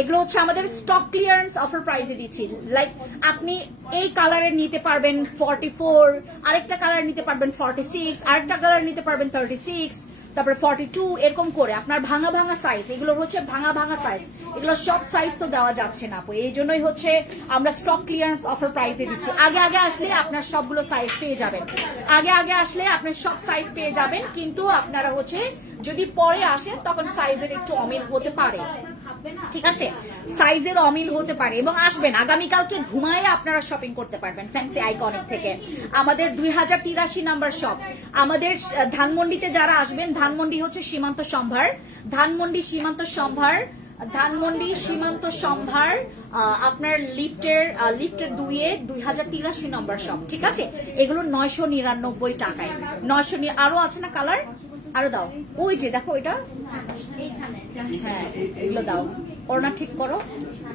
এগুলো হচ্ছে আমাদের স্টক ক্লিয়ারেন্স অফার প্রাইসে দিচ্ছি। লাইক আপনি এই কালারের নিতে পারবেন 44, আরেকটা কালার নিতে পারবেন 46, আরেকটা কালার নিতে পারবেন 36, তারপরে 42, এরকম করে আপনার ভাঙা ভাঙা সাইজ। এগুলো হচ্ছে ভাঙা ভাঙা সাইজ, এগুলো সব সাইজ তো দেওয়া যাচ্ছে না আপু, এই জন্যই হচ্ছে আমরা স্টক ক্লিয়ারেন্স অফার প্রাইসে দিচ্ছি। আগে আগে আসলে আপনার সবগুলো সাইজ পেয়ে যাবেন, আগে আসলে আপনার সব সাইজ পেয়ে যাবেন, কিন্তু আপনারা হচ্ছে যদি পরে আসেন তখন সাইজের একটু অমিল হতে পারে, ঠিক আছে, সাইজের অমিল হতে পারে। এবং আসবেন আগামীকালকে ঘুমায় আপনারা শপিং করতে পারবেন ফ্যান্সি আইকনিক থেকে, আমাদের 2083 নাম্বার শপ। আমাদের ধানমন্ডিতে যারা আসবেন, ধানমন্ডি হচ্ছে সীমান্ত সম্ভার, ধানমন্ডি সীমান্ত সম্ভার আপনার লিফটের 2-এ 2083 নম্বর শপ, ঠিক আছে। এগুলো 999 টাকায়, 900। আরো আছে না কালার, আরো দাও, ওই যে দেখো এটা, হ্যাঁ এগুলো দাও, ওড়না ঠিক করো,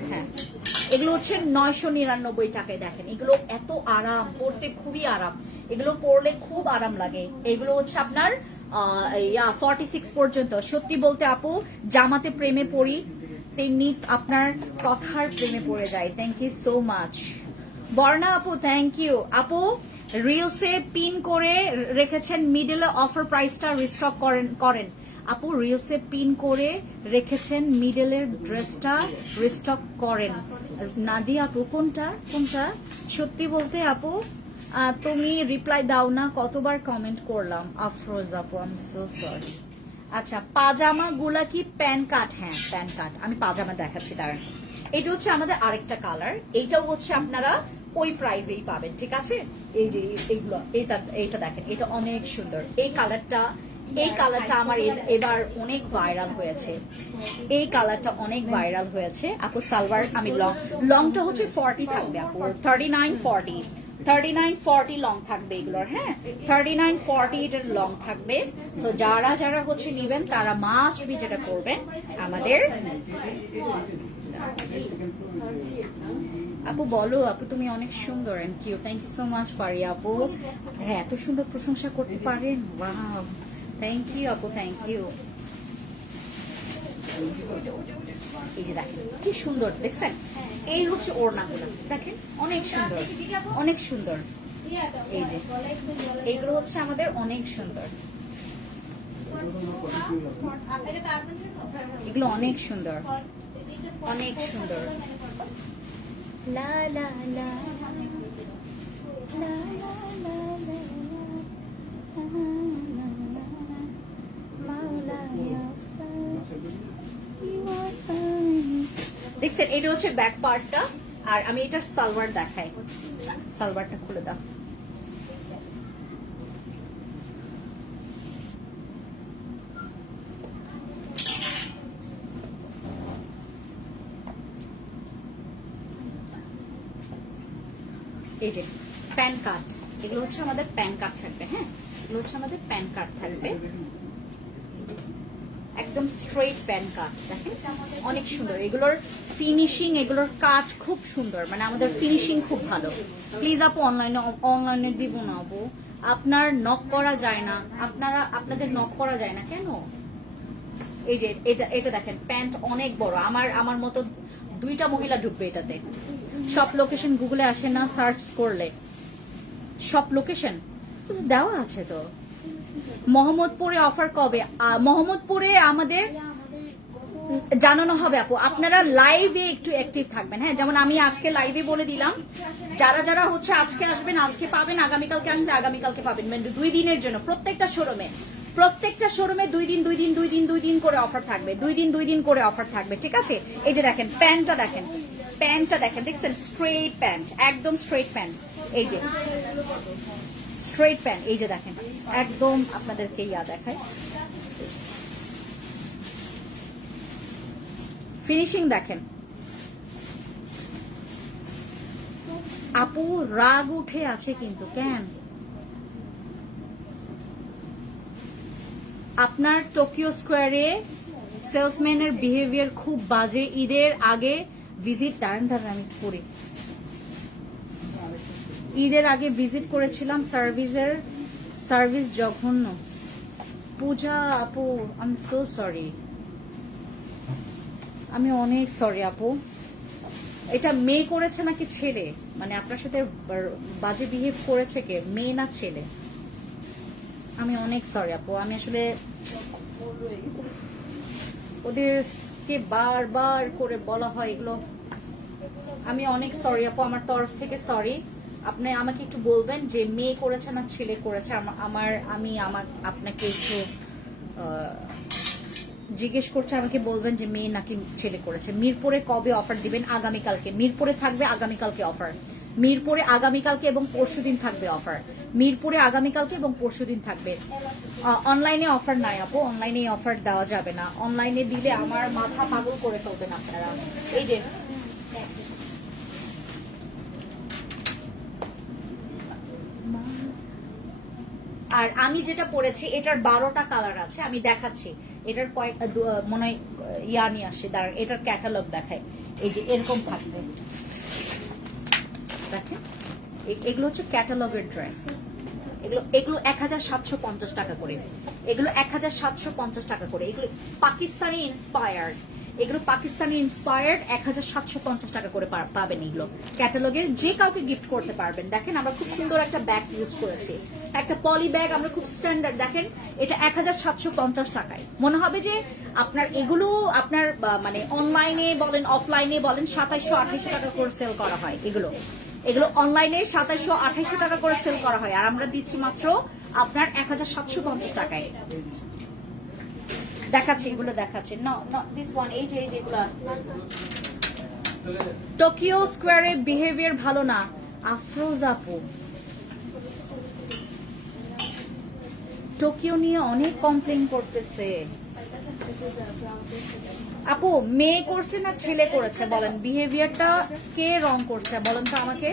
হ্যাঁ এগুলো হচ্ছে 999 টাকায়। দেখেন এগুলো এত আরাম, পরতে খুবই আরাম, এগুলো পরলে খুব আরাম লাগে। এগুলো হচ্ছে আপনার 46 পর্যন্ত। সত্যি বলতে আপু জামাতে প্রেমে পড়ি, তেমনি আপনার কথার প্রেমে পড়ে যায়। থ্যাংক ইউ সো মাচ বর্ণা আপু, থ্যাংক ইউ আপু। রিলসে পিন করে রেখেছেন মিডলে অফার প্রাইসটা রিস্টক করেন আপু, রিলসে পিন করে রেখেছেন মিডলের ড্রেসটা রিস্টক করেন। নাদিয়া আপু কোনটা? সত্যি বলতে আপু তুমি রিপ্লাই দাও না, কতবার কমেন্ট করলাম। আফরোজ আপু আই এম সো সরি। আচ্ছা পাজামা গুলা কি প্যান কাট? হ্যাঁ প্যান কাট, আমি পাজামা দেখাচ্ছি দাঁড়ান। এটা হচ্ছে আমাদের আরেকটা কালার, এইটাও হচ্ছে আপনারা ওই প্রাইসেই পাবেন, ঠিক আছে। এই যে এইগুলো, এইটা দেখেন, এটা অনেক সুন্দর। এই কালারটা আমার এবার অনেক ভাইরাল হয়েছে, এই কালারটা অনেক ভাইরাল হয়েছে আপু। সালোয়ার আমি লংটা হচ্ছে 40 থাকবে আপু, 39-40 লং থাকবে এগুলোর, হ্যাঁ 39-40 এটার লং থাকবে। তো যারা হচ্ছে নিবেন তারা মাস্ট বি যেটা করবেন আমাদের। আপু বলো, আপু তুমি অনেক সুন্দর and cute, thank you so much পারি আপু। হ্যাঁ এত সুন্দর প্রশংসা করতে পারেন, ওয়াও থ্যাংক ইউ আপু, থ্যাংক ইউ। এই যে দেখেন কি সুন্দর, দেখছেন এই হচ্ছে ওড়নাগুলো, দেখেন অনেক সুন্দর, অনেক সুন্দর। এই যে এইগুলো হচ্ছে আমাদের অনেক সুন্দর, এগুলো অনেক সুন্দর, অনেক সুন্দর। লা লা লা লা লা লা দেখছেন, এটা হচ্ছে ব্যাক পার্টটা। আর আমি এটার সালোয়ার দেখাই, সালোয়ারটা খুলে দাও। এই যে প্যান কার্ড, এগুলো হচ্ছে আমাদের প্যান কার্ড থাকবে। হ্যাঁ, এগুলো হচ্ছে আমাদের প্যান কার্ড থাকবে, একদম স্ট্রেট প্যান কার্ড। দেখেন অনেক সুন্দর, এগুলোর ফিনিশিং, এগুলোর কাট খুব সুন্দর, মানে আমাদের ফিনিশিং খুব ভালো। প্লিজ আপু অনলাইনে দিব না আপু, আপনার নক করা যায় না, আপনাদের নক করা যায় না কেন? এই যে এটা দেখেন, প্যান্ট অনেক বড়, আমার মতো 2টা মহিলা ঢুকবে এটাতে। সব লোকেশন গুগলে আসে না, সার্চ করলে সব লোকেশন দেওয়া আছে তো। মোহাম্মদপুরে অফার কবে? মোহাম্মদপুরে আমাদের জানানো হবে আপু, আপনারা লাইভে একটু অ্যাক্টিভ থাকবেন। হ্যাঁ, যেমন আমি আজকে লাইভে বলে দিলাম, যারা যারা হচ্ছে আজকে আসবেন আজকে পাবেন, আগামীকালকে আসলে আগামীকালকে পাবেন, মানে 2 দিনের জন্য প্রত্যেকটা শোরুমে 2 দিন করে অফার থাকবে, 2 দিন করে অফার থাকবে, ঠিক আছে? এই যে দেখেন প্যান্টটা দেখেন, দেখছেন স্ট্রেট প্যান্ট, একদম স্ট্রেট প্যান্ট, এই যে স্ট্রেট প্যান্ট, এই যে দেখেন একদম আপনাদেরকে দেখায়, ফিনিশিং দেখেন। আপু রাগ উঠে আছে কিন্তু কেন? আপনার টোকিও স্কোয়ারে সেলসম্যানের বিহেভিয়ার খুব বাজে। ঈদের আগে ভিজিট, আমি করি, ঈদের আগে ভিজিট করেছিলাম, সার্ভিস জঘন্য। পূজা আপু আই এম সো সরি, আমি অনেক সরি আপু। এটা মেয়ে করেছে নাকি ছেলে? মানে আপনার সাথে বাজে বিহেভ করেছে কে, মেয়ে না ছেলে? আমি অনেক সরি আপু, আমি আসলে ওদেরকে বারবার করে বলা হয় এগুলো, আমি অনেক সরি আপু, আমার তরফ থেকে সরি। আপনি আমাকে একটু বলবেন যে মেয়ে করেছে না ছেলে করেছে, আপনাকে একটু জিজ্ঞেস করছে, আমাকে বলবেন যে মেয়ে নাকি ছেলে করেছে। মিরপুরে কবে অফার দিবেন? আগামীকালকে মিরপুরে থাকবে, আগামীকালকে অফার। মিরপুরে আগামীকালকে এবং পরশুদিন থাকবে অফার, মিরপুরে আগামীকালকে এবং পরশুদিন থাকবে। অনলাইনে অফার নাই আপু, অনলাইনে অফার দেওয়া যাবে না, অনলাইনে দিলে আমার মাথা পাগল করে ফেলবেন আপনারা। এই যে আর আমি যেটা পরেছি এটার 12টা কালার আছে, আমি দেখাচ্ছি। এটার মনে হয় নিয়ে আসছে, এটার ক্যাটালগ দেখায়। এই যে এরকম থাকবে, দেখেন এগুলো হচ্ছে ক্যাটালগের ড্রেস, এগুলো 1750 টাকা করে, এগুলো 1750 টাকা করে, এগুলো পাকিস্তানি ইন্সপায়ার্ড, 1750 টাকা করে পাবেন। এগুলো ক্যাটালগের, যে কাউকে গিফট করতে পারবেন। দেখেন আমরা খুব সুন্দর একটা ব্যাগ ইউজ করেছি, একটা পলি ব্যাগ, আমরা খুব স্ট্যান্ডার্ড। দেখেন এটা 1750 টাকায়। মনে হবে যে আপনার এগুলো আপনার মানে অনলাইনে বলেন অফলাইনে বলেন 2700-2800 টাকা করে সেল করা হয়। এগুলো অনলাইনে 2700-2800 টাকা করে সেল করা হয়, আর আমরা দিচ্ছি মাত্র আপনার 1750 টাকায়। দেখাচ্ছে, এগুলো দেখাচ্ছে, দিস ওয়ান, এই যে যেগুলো। টোকিও স্কোয়ারে বিহেভিয়ার ভালো না, আফরোজ আপু। টোকিও নিয়ে অনেক কমপ্লেন করতেছে আপু। মেয়ে করছে না ছেলে করেছে বলেন? বিহেভিয়ারটা কে রং করছে বলেন তো আমাকে।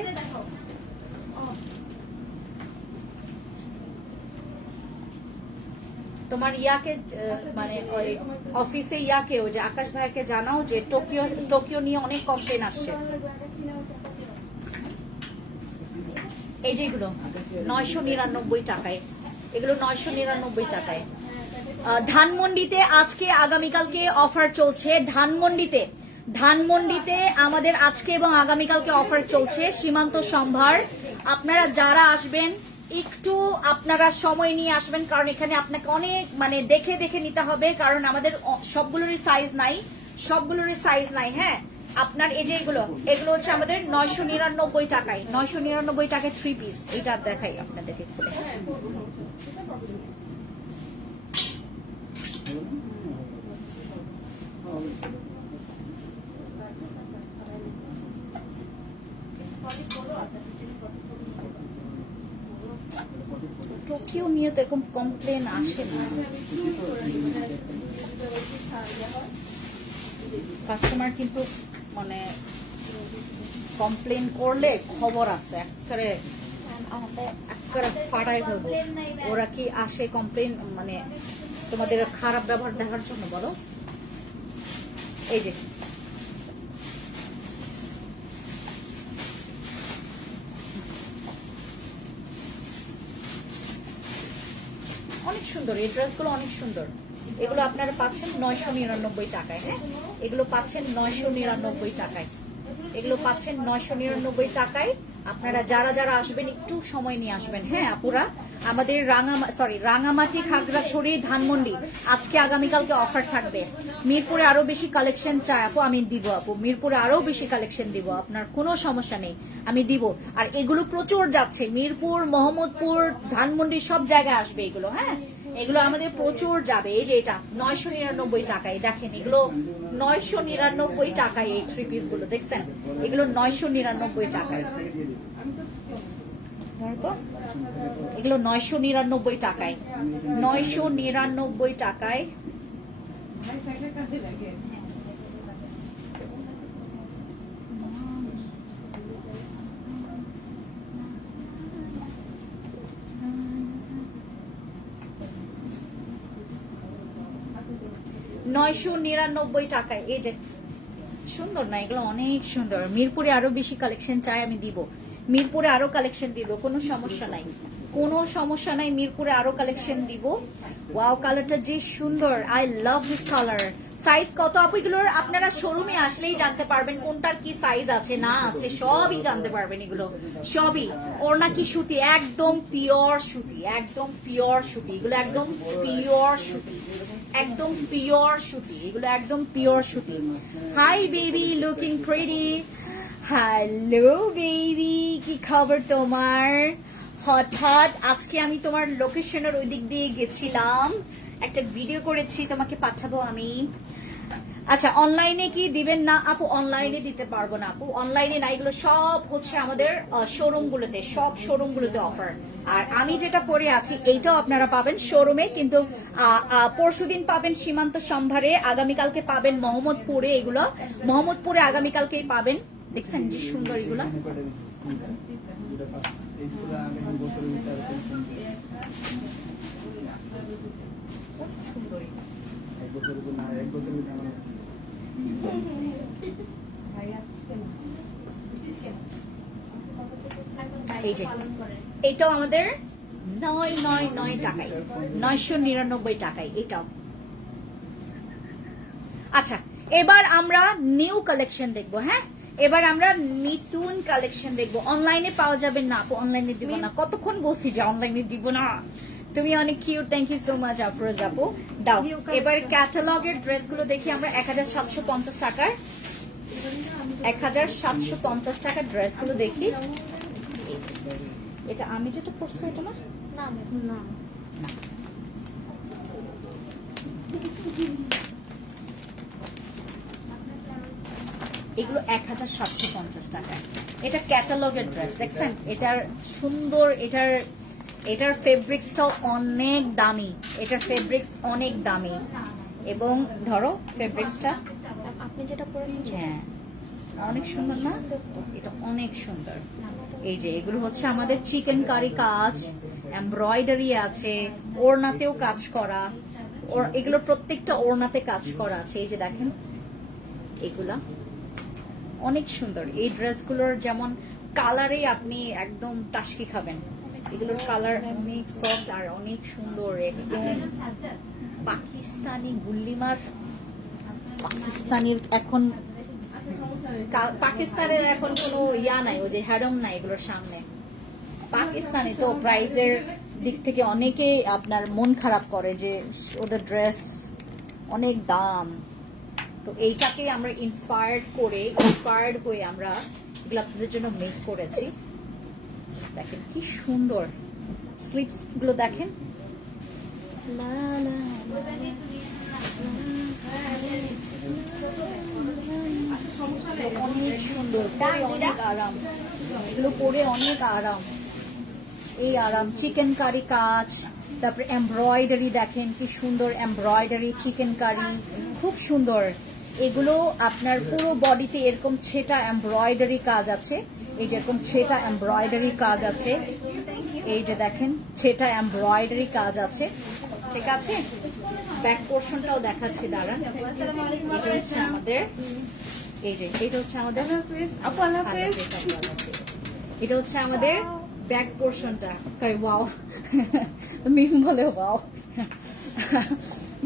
তোমার ইয়াকে মানে ওই অফিসে ইয়াকে, ওই যে আকাশ ভাইকে জানাও যে টোকিও নিয়ে অনেক কমপ্লেন আসছে। এই যেগুলো 999 টাকায়, এগুলো 999 টাকায়। ধানমন্ডিতে আজকে আগামীকালকে অফার চলছে, ধানমন্ডিতে আমাদের আজকে এবং আগামীকালকে অফার চলছে, সীমান্ত সম্ভার। আপনারা যারা আসবেন একটু আপনারা সময় নিয়ে আসবেন, কারণ এখানে আপনাকে অনেক মানে দেখে দেখে নিতে হবে, কারণ আমাদের সবগুলোরই সাইজ নাই। হ্যাঁ, আপনার এই যে এগুলো হচ্ছে আমাদের 999 টাকায়, 999 টাকায় 3 পিস। এটা দেখাই আপনাদেরকে। টোকিও নিয়ে তো এরকম কমপ্লেন আসে না, কাস্টমার কিন্তু মানে কমপ্লেন করলে খবর আছে একবারে একবারে ফাটাই ফেলবো। ওরা কি আসে কমপ্লেন মানে তোমাদের খারাপ ব্যবহার দেখার জন্য বলো? এই যে অনেক সুন্দর, এই ড্রেসগুলো অনেক সুন্দর। এগুলো আপনারা পাচ্ছেন 999 টাকায়। হ্যাঁ, এগুলো পাচ্ছেন 999 টাকায়। এগুলো পাচ্ছেন 999 টাকায়। আপনারা যারা যারা আসবেন একটু সময় নিয়ে আসবেন। হ্যাঁ আপুরা, আমাদের রাঙামাটি, খাগড়াছড়ি, ধানমন্ডি আজকে আগামীকালকে অফার থাকবে। মিরপুরে আরো বেশি কালেকশন চাই আপু, আমি দিব আপু। মিরপুরে আরো বেশি কালেকশন দিব, আপনার কোনো সমস্যা নেই, আমি দিব। আর এগুলো প্রচুর যাচ্ছে, মিরপুর, মোহাম্মদপুর, ধানমন্ডি সব জায়গায় আসবে এগুলো। হ্যাঁ, এগুলো আমাদের প্রচুর যাবে। এই যে এটা 999 টাকায়, দেখেন এগুলো 999 টাকায়। এই থ্রি পিস গুলো দেখছেন, এগুলো 999 টাকায়। তো এগুলো 999 টাকায়, 999 টাকায়। টাকায়। এই যে সুন্দর না, এগুলো অনেক সুন্দর। মিরপুরে আরো বেশি কালেকশন চাই, আমি দিব। মিরপুরে আরো কালেকশন দিব, কোনো সমস্যা নাই, কোনো সমস্যা নাই। মিরপুরে আরো কালেকশন দিব। ওয়াও, কালারটা যে সুন্দর, I love this colour. Size কত আপু এগুলোর? আপনারা শোরুমে আসলেই জানতে পারবেন কোনটার কি সাইজ আছে না আছে, সবই জানতে পারবেন। এগুলো সবই ওড়না কি সুতি, একদম পিওর সুতি, একদম পিওর সুতি। এগুলো একদম পিওর সুতি, একদম পিওর সুতি। এগুলো একদম পিওর সুতি। Hi baby, looking pretty. Hello baby, কি খবর তোমার? হঠাৎ আজকে আমি তোমার লোকেশনের ওই দিক দিয়ে গেছিলাম, একটা ভিডিও করেছি, তোমাকে পাঠাবো আমি। আচ্ছা, অনলাইনে কি দিবেন না আপু? অনলাইনে দিতে পারবো না আপু, অনলাইনে না। এগুলো সব হচ্ছে আমাদের শোরুম গুলোতে, সব শোরুম গুলোতে অফার। আর আমি যেটা পরে আছি এইটাও আপনারা পাবেন শোরুমে, কিন্তু পরশুদিন পাবেন সীমান্ত সম্ভারে, আগামীকালকে পাবেন মোহাম্মদপুরে। এগুলো মোহাম্মদপুরে আগামীকালকেই পাবেন। দেখছেন যে সুন্দর এগুলো। এই যে এটাও আমাদের 999 টাকায়, 999 টাকায় এটাও। আচ্ছা, এবার আমরা নিউ কালেকশন দেখবো। হ্যাঁ, এবার আমরা নতুন কালেকশন দেখবো। অনলাইনে পাওয়া যাবে না আপু, অনলাইনে দিব না। কতক্ষণ বলছি যে অনলাইনে দিব না। তুমি অনেক cute, thank you so much Afroz আপু। দাও এবার ক্যাটালগের ড্রেসগুলো দেখি আমরা। 1750 টাকার, 1750 টাকার ড্রেসগুলো দেখি। এটা আমি যেটা পরছি এটা না, না এগুলো 1750 টাকায়। এটা ক্যাটালগের ড্রেস, দেখছেন এটার সুন্দর, এটার ফেব্রিক্সটাও অনেক দামি, এটার ফেব্রিক্স অনেক দামি। এবং ধরো ফেব্রিক্সটা আপনি যেটা পরেছেন, হ্যাঁ অনেক সুন্দর না? এটা অনেক সুন্দর। এই যে এগুলো হচ্ছে আমাদের চিকেন কারি কাজ, এমব্রয়ডারি আছে, ওড়নাতেও কাজ করা। এগুলো প্রত্যেকটা ওড়নাতে কাজ করা আছে। এই যে দেখেন এগুলা অনেক সুন্দর। এই ড্রেসগুলোর যেমন কালারে আপনি একদম টাসকি খাবেন। এগুলোর কালার অনেক সফট আর অনেক সুন্দর। একদম পাকিস্তানি গুল্লিমার, পাকিস্তানির এখন পাকিস্তানের এখন কোনো ইয়া নাই, ওই যে হ্যারম নাই এগুলোর সামনে। পাকিস্তানি তো প্রাইসের দিক থেকে অনেকেই আপনার মন খারাপ করে যে ওদের ড্রেস অনেক দাম। তো এইটাকে আমরা ইন্সপায়ার্ড হয়ে আমরা এগুলো আপনাদের জন্য মেক করেছি। দেখেন কি সুন্দর স্লিপস গুলো, দেখেন অনেক সুন্দর, অনেক আরাম। এগুলো পরে অনেক আরাম, এই আরাম। চিকেন কারি কাজ, তারপরে এমব্রয়ডারি, দেখেন কি সুন্দর এমব্রয়ডারি, চিকেন কারি, খুব সুন্দর। এগুলো আপনার পুরো বডিতে এরকম ছেটা এমব্রয়ডারি কাজ আছে, এই যে এরকম ছেটা এমব্রয়ডারি কাজ আছে, এই যে দেখেন ছেটা এমব্রয়ডারি কাজ আছে, ঠিক আছে। ব্যাক পোর্শনটাও দেখাচ্ছি, দাঁড়ান। এটা হচ্ছে আমাদের, এই যে এটা হচ্ছে আমাদের, আপু আল্লাহ হাফেজ। এটা হচ্ছে আমাদের ব্যাক পোর্শনটা। ওয়াও, মিম বলে ওয়াও।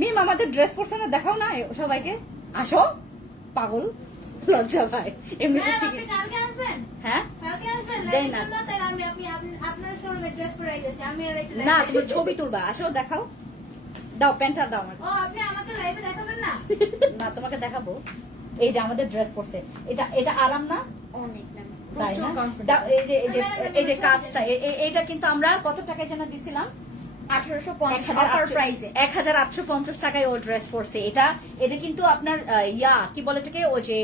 মিম আমাদের ড্রেস পোর্শনে দেখাও না সবাইকে, আসো পাগল, লজ্জা ভাই এমনিতে ম্যাম, ঠিক। আপনি কালকে আসবেন? হ্যাঁ কালকে আসবেন? যাই লাইভের না। জন্য তাহলে আমি আপনার শোরুমে ড্রেস পরে গেছি। আমি আর একটু না, live- তুমি ছবি তুলবা, আসো দেখাও, দাও প্যান্টটা দাও আমার। ও, আপনি আমাকে লাইভে দেখাবেন না? না তোমাকে দেখাবো, এই যে আমাদের ড্রেস পরছে, এটা এটা আরাম না, অনেক ম্যাম। তাই না? প্রচুর comfortable। দাও, এই যে কাজটা, এইটা কিন্তু আমরা কত টাকায় যেন দিছিলাম, 1850 অফার প্রাইসে। 1850 টাকায় ও ড্রেস পরছে। এটা এটা কিন্তু আপনার কি বলে এটাকে, ওই যে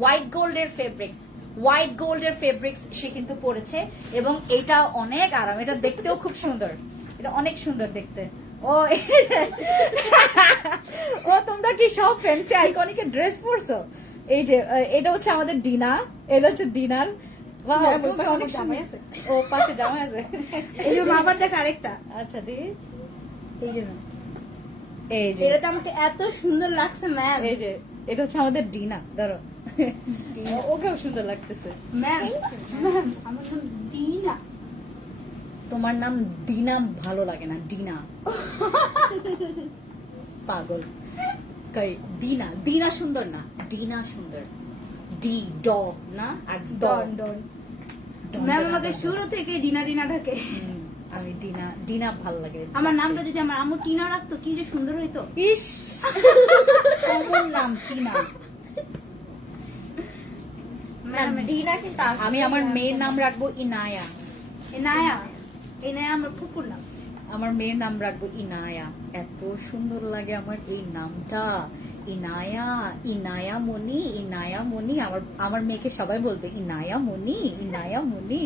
হোয়াইট গোল্ডের ফেব্রিক্স, হোয়াইট গোল্ডের ফেব্রিক্স সে কিন্তু পরেছে, এবং এটা অনেক আরাম, এটা দেখতেও খুব সুন্দর, এটা অনেক সুন্দর দেখতে। ও ও তোমরা কি সব ফ্যান্সি আইকনিকের ড্রেস পরছো? এই যে এটা হচ্ছে আমাদের ডিনার, এটা হচ্ছে ডিনার। বাহ, হ্যাঁ, তুমি ওই পাশে অনেক জামাই সুন্দর। আছে। ও পাশে জামাই আছে। এই জন্য আবার দেখ আরেকটা, আচ্ছা দিদি, এই জন্য এই যে এটা তো আমাকে এত সুন্দর লাগছে ম্যাম। এই যে এটা হচ্ছে আমাদের ডিনা, ধরো ওকেও সুন্দর লাগতেছে। ম্যাম ম্যাম আমার নাম ডিনা। তোমার নাম ডিনা ভালো লাগে না, ডিনা পাগল। কই ডিনা, ডিনা সুন্দর না, ডিনা সুন্দর, ডি ড না, আর ডন ডন। ডন ম্যাম ডন আমাকে ডন। শুরু থেকে ডিনা ডিনা ডাকে। আমি ডিনা, ডিনা ভালো লাগে। আমার নামটা যদি আমার আম্মু টিনা রাখতো কি যে সুন্দর হইতো। ইস আমার নাম টিনা। ম্যাম ডিনা কিন্তু আমি আমার মেয়ের নাম রাখবো ইনায়া, এনায়া, এনায়া আমার ফুপুর নাম। আমার মেয়ের নাম রাখবো ইনায়া। এত সুন্দর লাগে আমার এই নামটা, ইনায়া, ইনায়া মনি, ইনায়া মনি। আমার মেয়েকে সবাই বলবে ইনায়া মনি, ইনায়া মনি।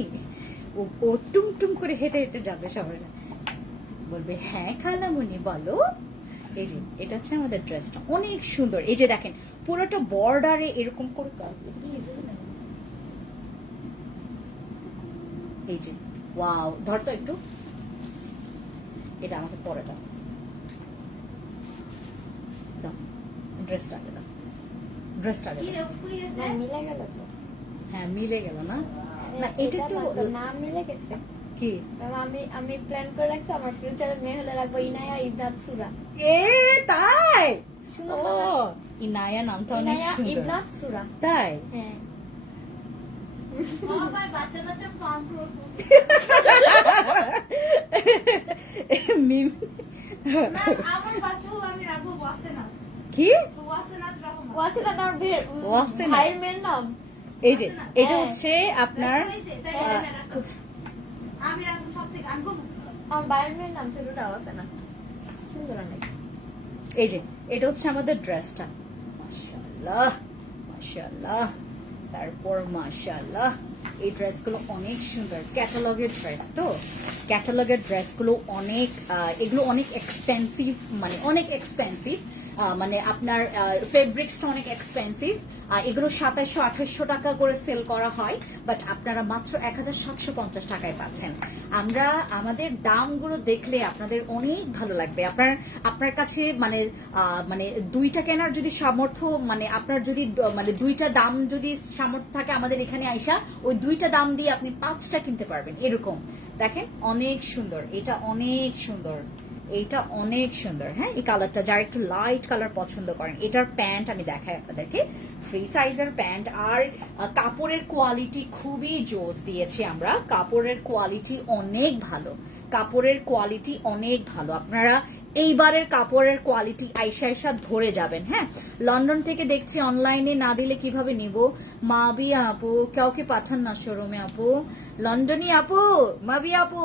ও টুম টুম করে হেঁটে হেঁটে যাবে, সবাই বলবে হ্যাঁ খালামণি বলো। এই যে এটা হচ্ছে আমাদের ড্রেসটা, অনেক সুন্দর। এই যে দেখেন পুরোটা বর্ডারে এরকম করে কাজ। এই যে ওয়াও, ধর তো একটু, এটা আমাকে পরে দাও, দাও ড্রেসটা আগে দাও, ড্রেসটা আগে কি দাও। রে, কই গেছে? মিলে গেল তো। হ্যাঁ মিলে গেল না, না এটা একটু নাম মিলে গেছে। কি আমি প্ল্যান করে রাখছি আমার ফিউচারে মেয়ে হলে রাখবো ইনায়া ইবনাত সুরা। এ তাই, শুনো ও ইনায়া নামটা অনেক ইনায়া সুন্দর, ইবনাত সুরা। তাই হ্যাঁ ও ভাই, বাচ্চা কাচ্চা ফার্ম প্রো। মিম ম্যাম, আমার বাচ্চাও আমি রাখবো ওয়াসেনাথ। কি ওয়াসেনাথ রহমান। ওয়াসিলা তার ওয়াসিলা। ভাইয়ের মেয়ের নাম। এই যে এটা হ্যাঁ। হচ্ছে আপনার তাই আমি রাখবো। আমি রাখবো সব থেকে, আমি বলবো। আমার ভাইয়ের মেয়ের নাম ছোটটা ওয়াসিলা। সুন্দর অনেক। এই যে এটা হচ্ছে আমাদের ড্রেসটা, মাশাআল্লাহ মাশাআল্লাহ, তারপর মাশাআল্লাহ। এই ড্রেসগুলো অনেক সুন্দর, ক্যাটালগের ড্রেস তো, ক্যাটালগের ড্রেসগুলো অনেক এগুলো অনেক এক্সপেন্সিভ, মানে অনেক এক্সপেন্সিভ, মানে আপনার ফেব্রিক্সটা অনেক এক্সপেন্সিভ। এগুলো 2700-2800 টাকা করে সেল করা হয়, বাট আপনারা মাত্র 1750 টাকায় পাচ্ছেন। আমরা আমাদের দামগুলো দেখলে আপনাদের অনেক ভালো লাগবে। আপনার কাছে মানে মানে দুইটা কেনার যদি সামর্থ্য, মানে আপনার যদি মানে দুইটা দাম যদি সামর্থ্য থাকে, আমাদের এখানে আইসা ওই দুইটা দাম দিয়ে আপনি 5টা কিনতে পারবেন। এরকম দেখেন অনেক সুন্দর, এটা অনেক সুন্দর, এইটা অনেক সুন্দর। হ্যাঁ, এই কালারটা যারা একটু লাইট কালার পছন্দ করেন, এটার প্যান্ট আমি দেখাই আপনাদেরকে, ফ্রি সাইজের প্যান্ট। আর কাপড়ের কোয়ালিটি খুবই জোস দিয়েছি আমরা, কাপড়ের কোয়ালিটি অনেক ভালো, কাপড়ের কোয়ালিটি অনেক ভালো। আপনারা এইবারের কাপড়ের কোয়ালিটি আইসা ধরে যাবেন। হ্যাঁ, লন্ডন থেকে দেখছি অনলাইনে না দিলে কিভাবে নিব? মাবিয়া আপু, কাউকে পাঠান না শোরুমে আপু, লন্ডনী আপু, মাবিয়া আপু।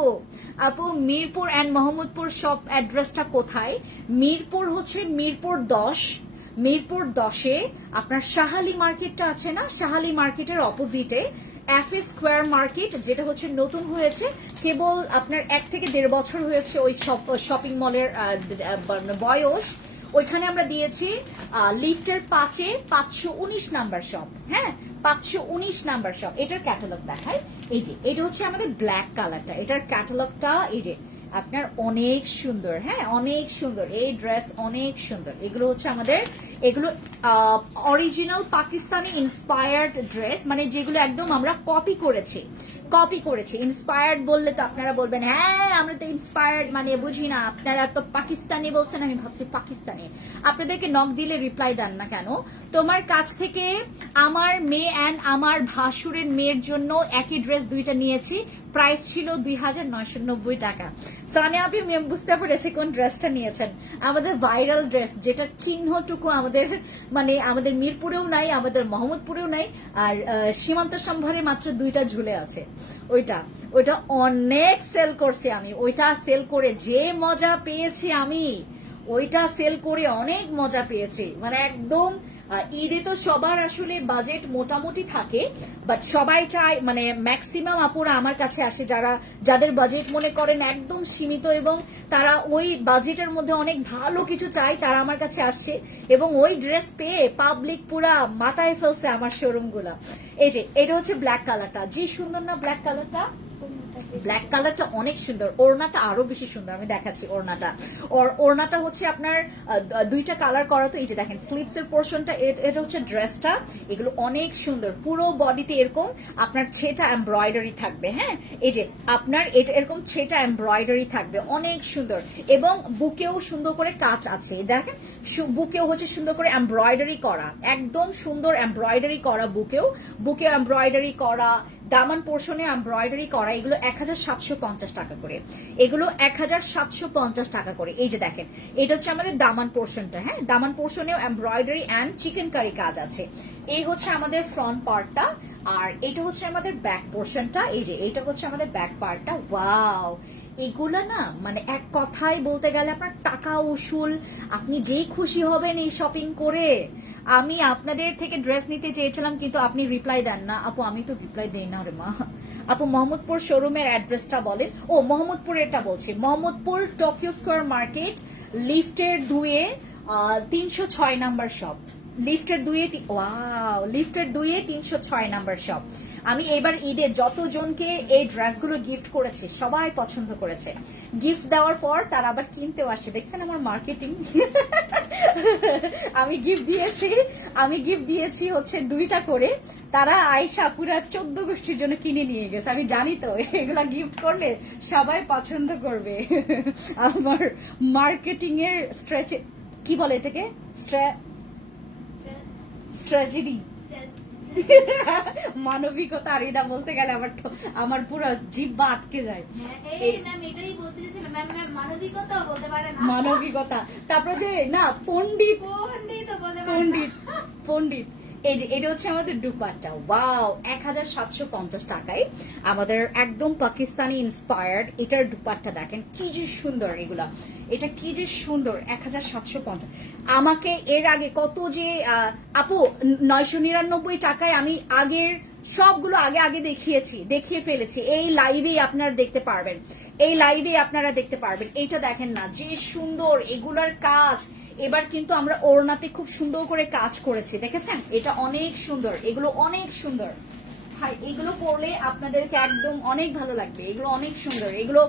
আপু মিরপুর অ্যান্ড মোহাম্মদপুর সব অ্যাড্রেসটা কোথায়? মিরপুর হচ্ছে মিরপুর 10, মিরপুর 10-এ আপনার শাহালি মার্কেটটা আছে না, শাহালি মার্কেটের অপোজিটে এফএ স্কোয়ার মার্কেট, যেটা হচ্ছে নতুন হয়েছে, কেবল আপনার 1 থেকে 1.5 বছর হয়েছে ওই শপিং মলের বয়স। ওইখানে আমরা দিয়েছি লিফটের 5-এ 519 নাম্বার শপ, হ্যাঁ 519 নাম্বার শপ। এটার ক্যাটালগ দেখাই, এই যে এটা হচ্ছে আমাদের ব্ল্যাক কালারটা, এটার ক্যাটালগটা এই যে আপনার অনেক সুন্দর, হ্যাঁ অনেক সুন্দর, এই ড্রেস অনেক সুন্দর। এগুলো হচ্ছে আমাদের, এগুলো অরিজিনাল পাকিস্তানি ইন্সপায়ার্ড ড্রেস, মানে যেগুলো একদম আমরা কপি করেছি। ইন্সপায়ার্ড বললে তো আপনারা বলবেন হ্যাঁ আমরা তো ইন্সপায়ার্ড মানে বুঝি না, আপনারা তো পাকিস্তানি বলছেন, আমি ভাবছি পাকিস্তানি। আপনাদেরকে নক দিলে রিপ্লাই দেন না কেন? তোমার কাছ থেকে আমার মেয়ে অ্যান্ড আমার ভাসুরের মেয়ের জন্য একই ড্রেস দুইটা নিয়েছি, প্রাইস ছিল 2990 টাকা। সানিয়া আপনি বুঝতে পেরেছে কোন ড্রেসটা নিয়েছেন, আমাদের ভাইরাল ড্রেস, যেটার চিহ্নটুকু আমাদের মানে আমাদের মিরপুরেও নাই, আমাদের মোহাম্মদপুরেও নাই, আর সীমান্ত সম্ভারে মাত্র দুইটা ঝুলে আছে। ওইটা অনেক সেল করছি আমি, ওইটা সেল করে যে মজা পেয়েছি আমি, ওইটা সেল করে অনেক মজা পেয়েছি। মানে একদম ঈদে তো সবার আসলে বাজেট মোটামুটি থাকে, বাট সবাই চায় মানে ম্যাক্সিমাম আপুরা আমার কাছে আসে যাদের বাজেট মনে করেন একদম সীমিত এবং তারা ওই বাজেটের মধ্যে অনেক ভালো কিছু চায়, তারা আমার কাছে আসছে এবং ওই ড্রেস পেয়ে পাবলিক পুরা মাথায় ফেলছে আমার শোরুমগুলা। এই যে এটা হচ্ছে ব্ল্যাক কালারটা, যে সুন্দর না ব্ল্যাক কালারটা, ব্ল্যাক কালারটা অনেক সুন্দর, ওড়নাটা আরো বেশি সুন্দর, আমি দেখাচ্ছি ওড়নাটা। ওড়নাটা হচ্ছে আপনার দুইটা কালার করা, তো এই যে দেখেন স্লিভস এর পোর্শনটা, এটা হচ্ছে ড্রেসটা, এগুলো অনেক সুন্দর, পুরো বডিতে এরকম আপনার ছেটা এমব্রয়ডারি থাকবে, হ্যাঁ এই যে আপনার এটা এরকম ছেটা এমব্রয়ডারি থাকবে, অনেক সুন্দর, এবং বুকেও সুন্দর করে কাজ আছে, দেখেন বুকেও হচ্ছে সুন্দর করে এমব্রয়ডারি করা, একদম সুন্দর এমব্রয়ডারি করা, বুকে এমব্রয়ডারি করা, দামান পোর্শনে এমব্রয়ডারি করা, এগুলো 1750 টাকা করে, এগুলো 1750 টাকা করে। এই যে দেখেন এটা হচ্ছে আমাদের দামান পোর্শনটা, হ্যাঁ দামান পোর্শনেও এমব্রয়ডারি অ্যান্ড চিকেন কারি কাজ আছে। এই হচ্ছে আমাদের ফ্রন্ট পার্টটা, আর এটা হচ্ছে আমাদের ব্যাক পোর্শনটা, এই যে এটা হচ্ছে আমাদের ব্যাক পার্টটা। ওয়াও, এগুলা না মানে এক কথায় বলতে গেলে আপনার টাকা উসুল, আপনি যেই খুশি হবেন এই শপিং করে। আমি আপনাদের থেকে ড্রেস নিতে চেয়েছিলাম কিন্তু আপনি রিপ্লাই দেন না আপু, আমি তো রিপ্লাই দেই না রে মা। আপু মোহাম্মদপুর শোরুমের অ্যাড্রেসটা বলেন। ও মোহাম্মদপুরেরটা বলছি, মোহাম্মদপুর টোকিও স্কোয়ার মার্কেট, লিফটের 2-এ 306 নাম্বার শপ, লিফটের 2-এ, ওয়াও লিফটের 2-এ 306 নাম্বার শপ। আমি এবার ঈদে যতজনকে এই ড্রেসগুলো গিফট করেছি সবাই পছন্দ করেছে, গিফট দেওয়ার পর তারা আবার কিনতেও আসছে, দেখছেন আমার মার্কেটিং। আমি গিফট দিয়েছি হচ্ছে 2টা করে, তারা আয়শা পুরা 14 গোষ্ঠীর জন্য কিনে নিয়ে গেছে। আমি জানি তো এগুলা গিফট করলে সবাই পছন্দ করবে। আমার মার্কেটিং এর কি বলে এটাকে, স্ট্র্যাটেজি, মানবিকতা, আর এটা বলতে গেলে আমার পুরো জিহ্বা আটকে যায়। মানবিকতা, তারপরে যে না পণ্ডিত। এই যে এটা হচ্ছে আমাদের দুপাট্টা, ওয়াও 1750 টাকায় আমাদের একদম পাকিস্তানি ইন্সপায়ার্ড। এটার দুপাট্টা দেখেন কি যে সুন্দর, এগুলা এটা কি যে সুন্দর, 1750। আমাকে এর আগে কত যে আপু 999 টাকায় আমি আগের সবগুলো আগে দেখিয়ে ফেলেছি, এই লাইভেই আপনারা দেখতে পারবেন, এইটা দেখেন না যে সুন্দর এগুলার কাজ। এবার কিন্তু আমরা ওড়নাতে খুব সুন্দর করে কাজ করেছি, দেখেছেন এটা অনেক সুন্দর, এগুলো অনেক সুন্দর ভাই, এগুলো পরলে আপনাদেরকে একদম অনেক ভালো লাগবে, এগুলো অনেক সুন্দর, এগুলো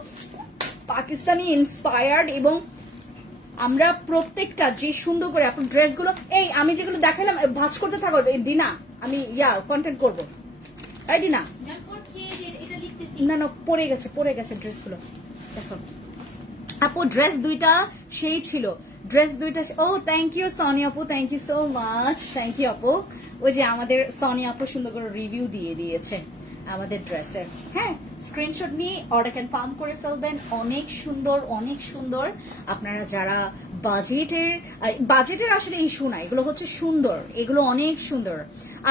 পাকিস্তানি ইন্সপায়ার্ড। এবং আমরা প্রত্যেকটা যে সুন্দর করে আপনার ড্রেসগুলো, এই আমি যেগুলো দেখালাম ভাঁজ করতে থাকো দিনা, আমি কন্টেন্ট করবো, তাই দিনা না পরে গেছে ড্রেসগুলো দেখো আপু, ড্রেস 2টা সেই ছিল, ও থ্যাংক ইউ সোনিয়া আপু, thank you so much, thank you আপু। ওই যে আমাদের সোনিয়া আপু সুন্দর করে রিভিউ দিয়ে দিয়েছে আমাদের ড্রেসের, হ্যাঁ স্ক্রিনশট নিয়ে অর্ডার কনফার্ম করে ফেলবেন, অনেক সুন্দর। আপনারা যারা বাজেটের আসলে ইস্যু না, এগুলো হচ্ছে সুন্দর, এগুলো অনেক সুন্দর।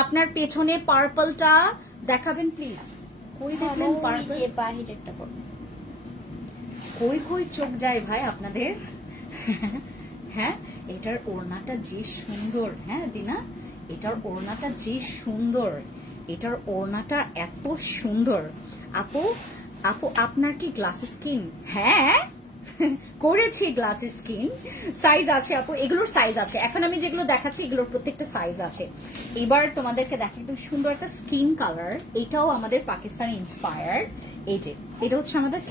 আপনার পেছনে পার্পলটা দেখাবেন প্লিজ, কই দেখলেন পার্পল, বাহিরেরটা পড়বেন, কই চোখ যায় ভাই আপনাদের। হ্যাঁ এটার ওড়নাটা যে সুন্দর, হ্যাঁ দিনা এটার ওড়নাটা যে সুন্দর, এটার ওড়নাটা এত সুন্দর। আপু আপনার কি গ্লাস স্কিন? হ্যাঁ করেছি গ্লাসি স্কিন, সাইজ আছে আপু, এগুলোর সাইজ আছে। এখন আমি যেগুলো দেখাচ্ছি এগুলোর প্রত্যেকটা সাইজ আছে। এবার তোমাদেরকে দেখে একদম সুন্দর একটা স্কিন কালার, এটাও আমাদের পাকিস্তানি ইন্সপায়ার্ড। এই যে এটা হচ্ছে আমাদের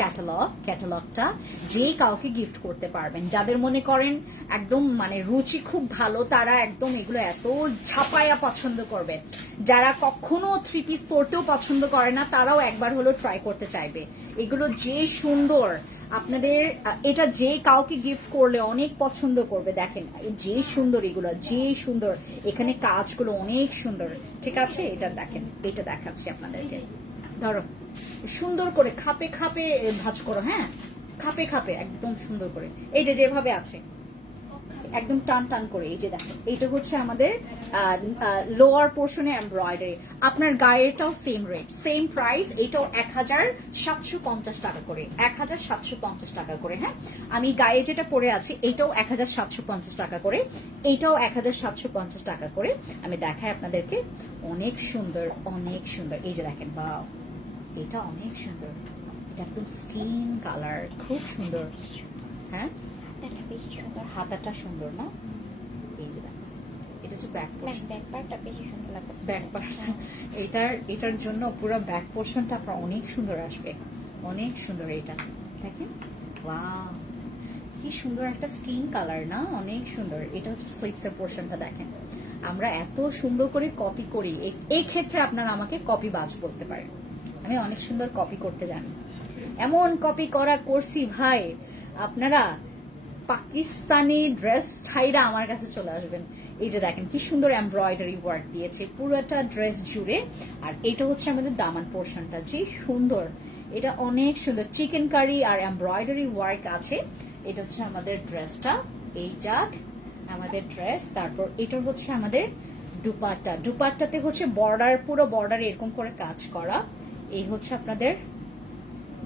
ক্যাটালগটা যে কাউকে গিফট করতে পারবেন, যাদের মনে করেন একদম মানে রুচি খুব ভালো, তারা একদম এগুলো এত ছাপায়া পছন্দ করবে। যারা কখনো 3 পিস পরতেও পছন্দ করে না, তারাও একবার হলো ট্রাই করতে চাইবে। এগুলো যে সুন্দর, আপনাদের এটা যে কাউকে গিফট করলে অনেক পছন্দ করবে। দেখেন যে সুন্দর এগুলো, যে সুন্দর, এখানে কাজগুলো অনেক সুন্দর। ঠিক আছে, এটা দেখেন, এটা দেখাচ্ছি আপনাদেরকে। ধরো সুন্দর করে খাপে খাপে ভাঁজ করো, হ্যাঁ খাপে খাপে একদম সুন্দর করে, এই যে যেভাবে আছে একদম টান টান করে। এই যে দেখেন এইটা হচ্ছে আমাদের লোয়ার পোর্শনে এমব্রয়ডারি। আপনার গায়েটাও সেম রেট, সেম প্রাইস। এটাও 1750 টাকা করে, 1750 টাকা করে। হ্যাঁ, আমি গায়ে যেটা পরে আছি এটাও 1750 টাকা করে, এটাও 1750 টাকা করে। আমি দেখাই আপনাদেরকে, অনেক সুন্দর, অনেক সুন্দর। এই যে দেখেন, বাহ, এটা অনেক সুন্দর, এটা একদম স্কিন কালার, খুব সুন্দর। হ্যাঁ, হাতাটা বেশি সুন্দর, হাতাটা সুন্দর না? এই যে দেখেন, এটা হচ্ছে ব্যাক পোর্শন, ব্যাক পার্টটা বেশি সুন্দর লাগছে। Back part. এটার জন্য পুরো ব্যাক পোর্শনটা আপনার অনেক সুন্দর আসবে, অনেক সুন্দর। এটা দেখেন, ওয়াও, কি সুন্দর একটা স্কিন কালার না, অনেক সুন্দর। এটা হচ্ছে স্লিভস এর পোর্শনটা দেখেন। আমরা এত সুন্দর করে কপি করি, এই ক্ষেত্রে আপনারা আমাকে কপি বাজ করতে পারেন, আমি অনেক সুন্দর কপি করতে জানি। এমন কপি করছি ভাই, আপনারা পাকিস্তানি ড্রেস ছাইরা আমার কাছে চলে আসবেন। এই যে দেখেন কি সুন্দর এমব্রয়ডারি ওয়ার্ক দিয়েছে পুরোটা ড্রেস জুড়ে। আর এটা হচ্ছে আমাদের দামান পোর্শনটা, যে সুন্দর, এটা অনেক সুন্দর, চিকেন কারি আর এমব্রয়ডারি ওয়ার্ক আছে। এটা হচ্ছে আমাদের ড্রেসটা, এই যাক আমাদের ড্রেস। তারপর এটা হচ্ছে আমাদের দুপাট্টা, দুপাট্টাতে হচ্ছে বর্ডার, পুরো বর্ডারে এরকম করে কাজ করা। এই হচ্ছে আপনাদের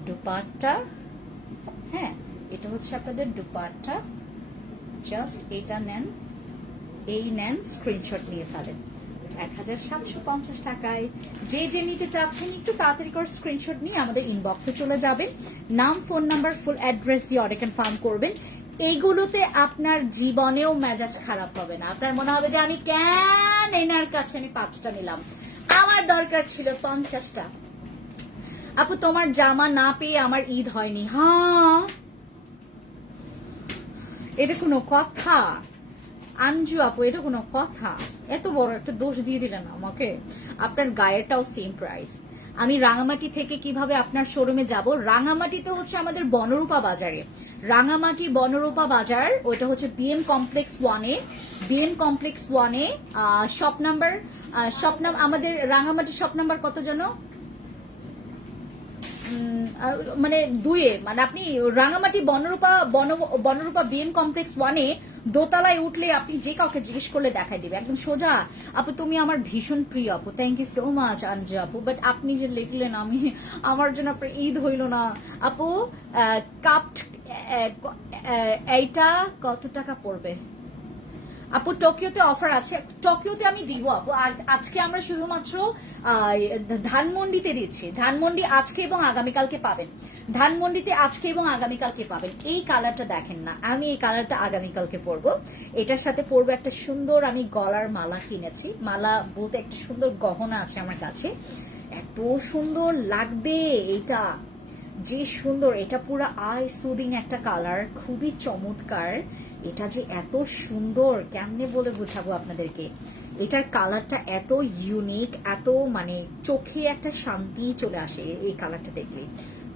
দুপাট্টা। হ্যাঁ, এটা হচ্ছে আপনাদের দুপাট্টা। জাস্ট এটা নেন, এই নেন, স্ক্রিনশট নিয়ে ফেলেন। 1750 টাকায় যে যে নিতে চাচ্ছেন একটু তাড়াতাড়ি করে স্ক্রিনশট নিয়ে আমাদের ইনবক্সে চলে যাবেন। নাম, ফোন নাম্বার, ফুল অ্যাড্রেস দিয়ে অর্ডার কনফার্ম করবেন। এইগুলোতে আপনার জীবনেও মেজাজ খারাপ হবে না। আপনার মনে হবে যে আমি কেন এনার কাছে আমি 5টা নিলাম, আমার দরকার ছিল 50টা। আপু তোমার জামা না পেয়ে আমার ঈদ হয়নি। হ্যাঁ, এটা কোনো কথা? আঞ্জু আপু, এটা কোনো কথা? এত বড় একটা দোষ দিয়ে দিলেন আমাকে। আপনার গায়েরটাও সেম প্রাইস। আমি রাঙামাটি থেকে কিভাবে আপনার শোরুমে যাব? রাঙামাটিতে হচ্ছে আমাদের বনরূপা বাজারে, রাঙামাটি বনরূপা বাজার, ওইটা হচ্ছে বিএম কমপ্লেক্স 1-এ, বিএম কমপ্লেক্স 1-এ শপ নাম্বার, আমাদের রাঙামাটি শপ নাম্বার কত জানো? মানে 2-এ, মানে আপনি রাঙামাটি বনরূপা বিএম কমপ্লেক্স 1-এ দোতলায় উঠলে আপনি যে কাউকে জিজ্ঞেস করলে দেখাই দিবে একদম সোজা। আপু তুমি আমার ভীষণ প্রিয় আপু, thank you so much Anju আপু, বাট আপনি যে লিখলেন আমি, আমার জন্য আপনার ঈদ হইল না আপু। কাপড এইটা কত টাকা পড়বে আপু? টোকিওতে অফার আছে, টোকিওতে আমি দিব আপু। আজকে আমরা শুধুমাত্র ধানমন্ডিতে দিচ্ছি। ধানমন্ডি আজকে এবং আগামীকালকে পাবেন, ধানমন্ডিতে আজকে এবং আগামীকালকে পাবেন। এই কালারটা দেখেন না, আমি এই কালারটা আগামীকালকে পরবো। এটার সাথে পরবো একটা সুন্দর, আমি গলার মালা কিনেছি, মালা বলতে একটা সুন্দর গহনা আছে আমার কাছে, এত সুন্দর লাগবে এটা, যে সুন্দর। এটা পুরো আই সুদিং একটা কালার, খুবই চমৎকার। এটা যে এত সুন্দর কেমনে বলে বোঝাবো আপনাদেরকে। এটার কালারটা এত ইউনিক, এত মানে চোখে একটা শান্তি চলে আসে এই কালারটা দেখলে,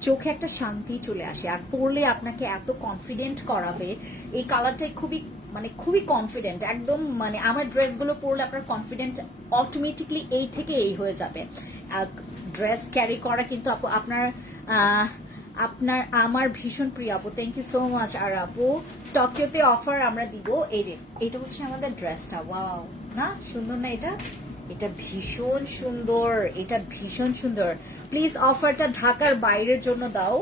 চোখে একটা শান্তি চলে আসে। আর পরলে আপনাকে এত কনফিডেন্ট করাবে এই কালারটাই, খুবই কনফিডেন্ট একদম। মানে আমার ড্রেসগুলো পরলে আপনার কনফিডেন্ট অটোমেটিকলি এই থেকে এই হয়ে যাবে। ড্রেস ক্যারি করা কিন্তু আপু আপনার আমার ভীষণ প্রিয় আপু, থ্যাংক ইউ সো মাচ। আর আপু টোকিওতে অফার আমরা দিব। এই যে এটা হচ্ছে আমাদের ড্রেসটা, ওয়াও না সুন্দর না এটা? এটা ভীষণ সুন্দর, এটা ভীষণ সুন্দর। প্লিজ অফারটা ঢাকার বাইরের জন্য দাও।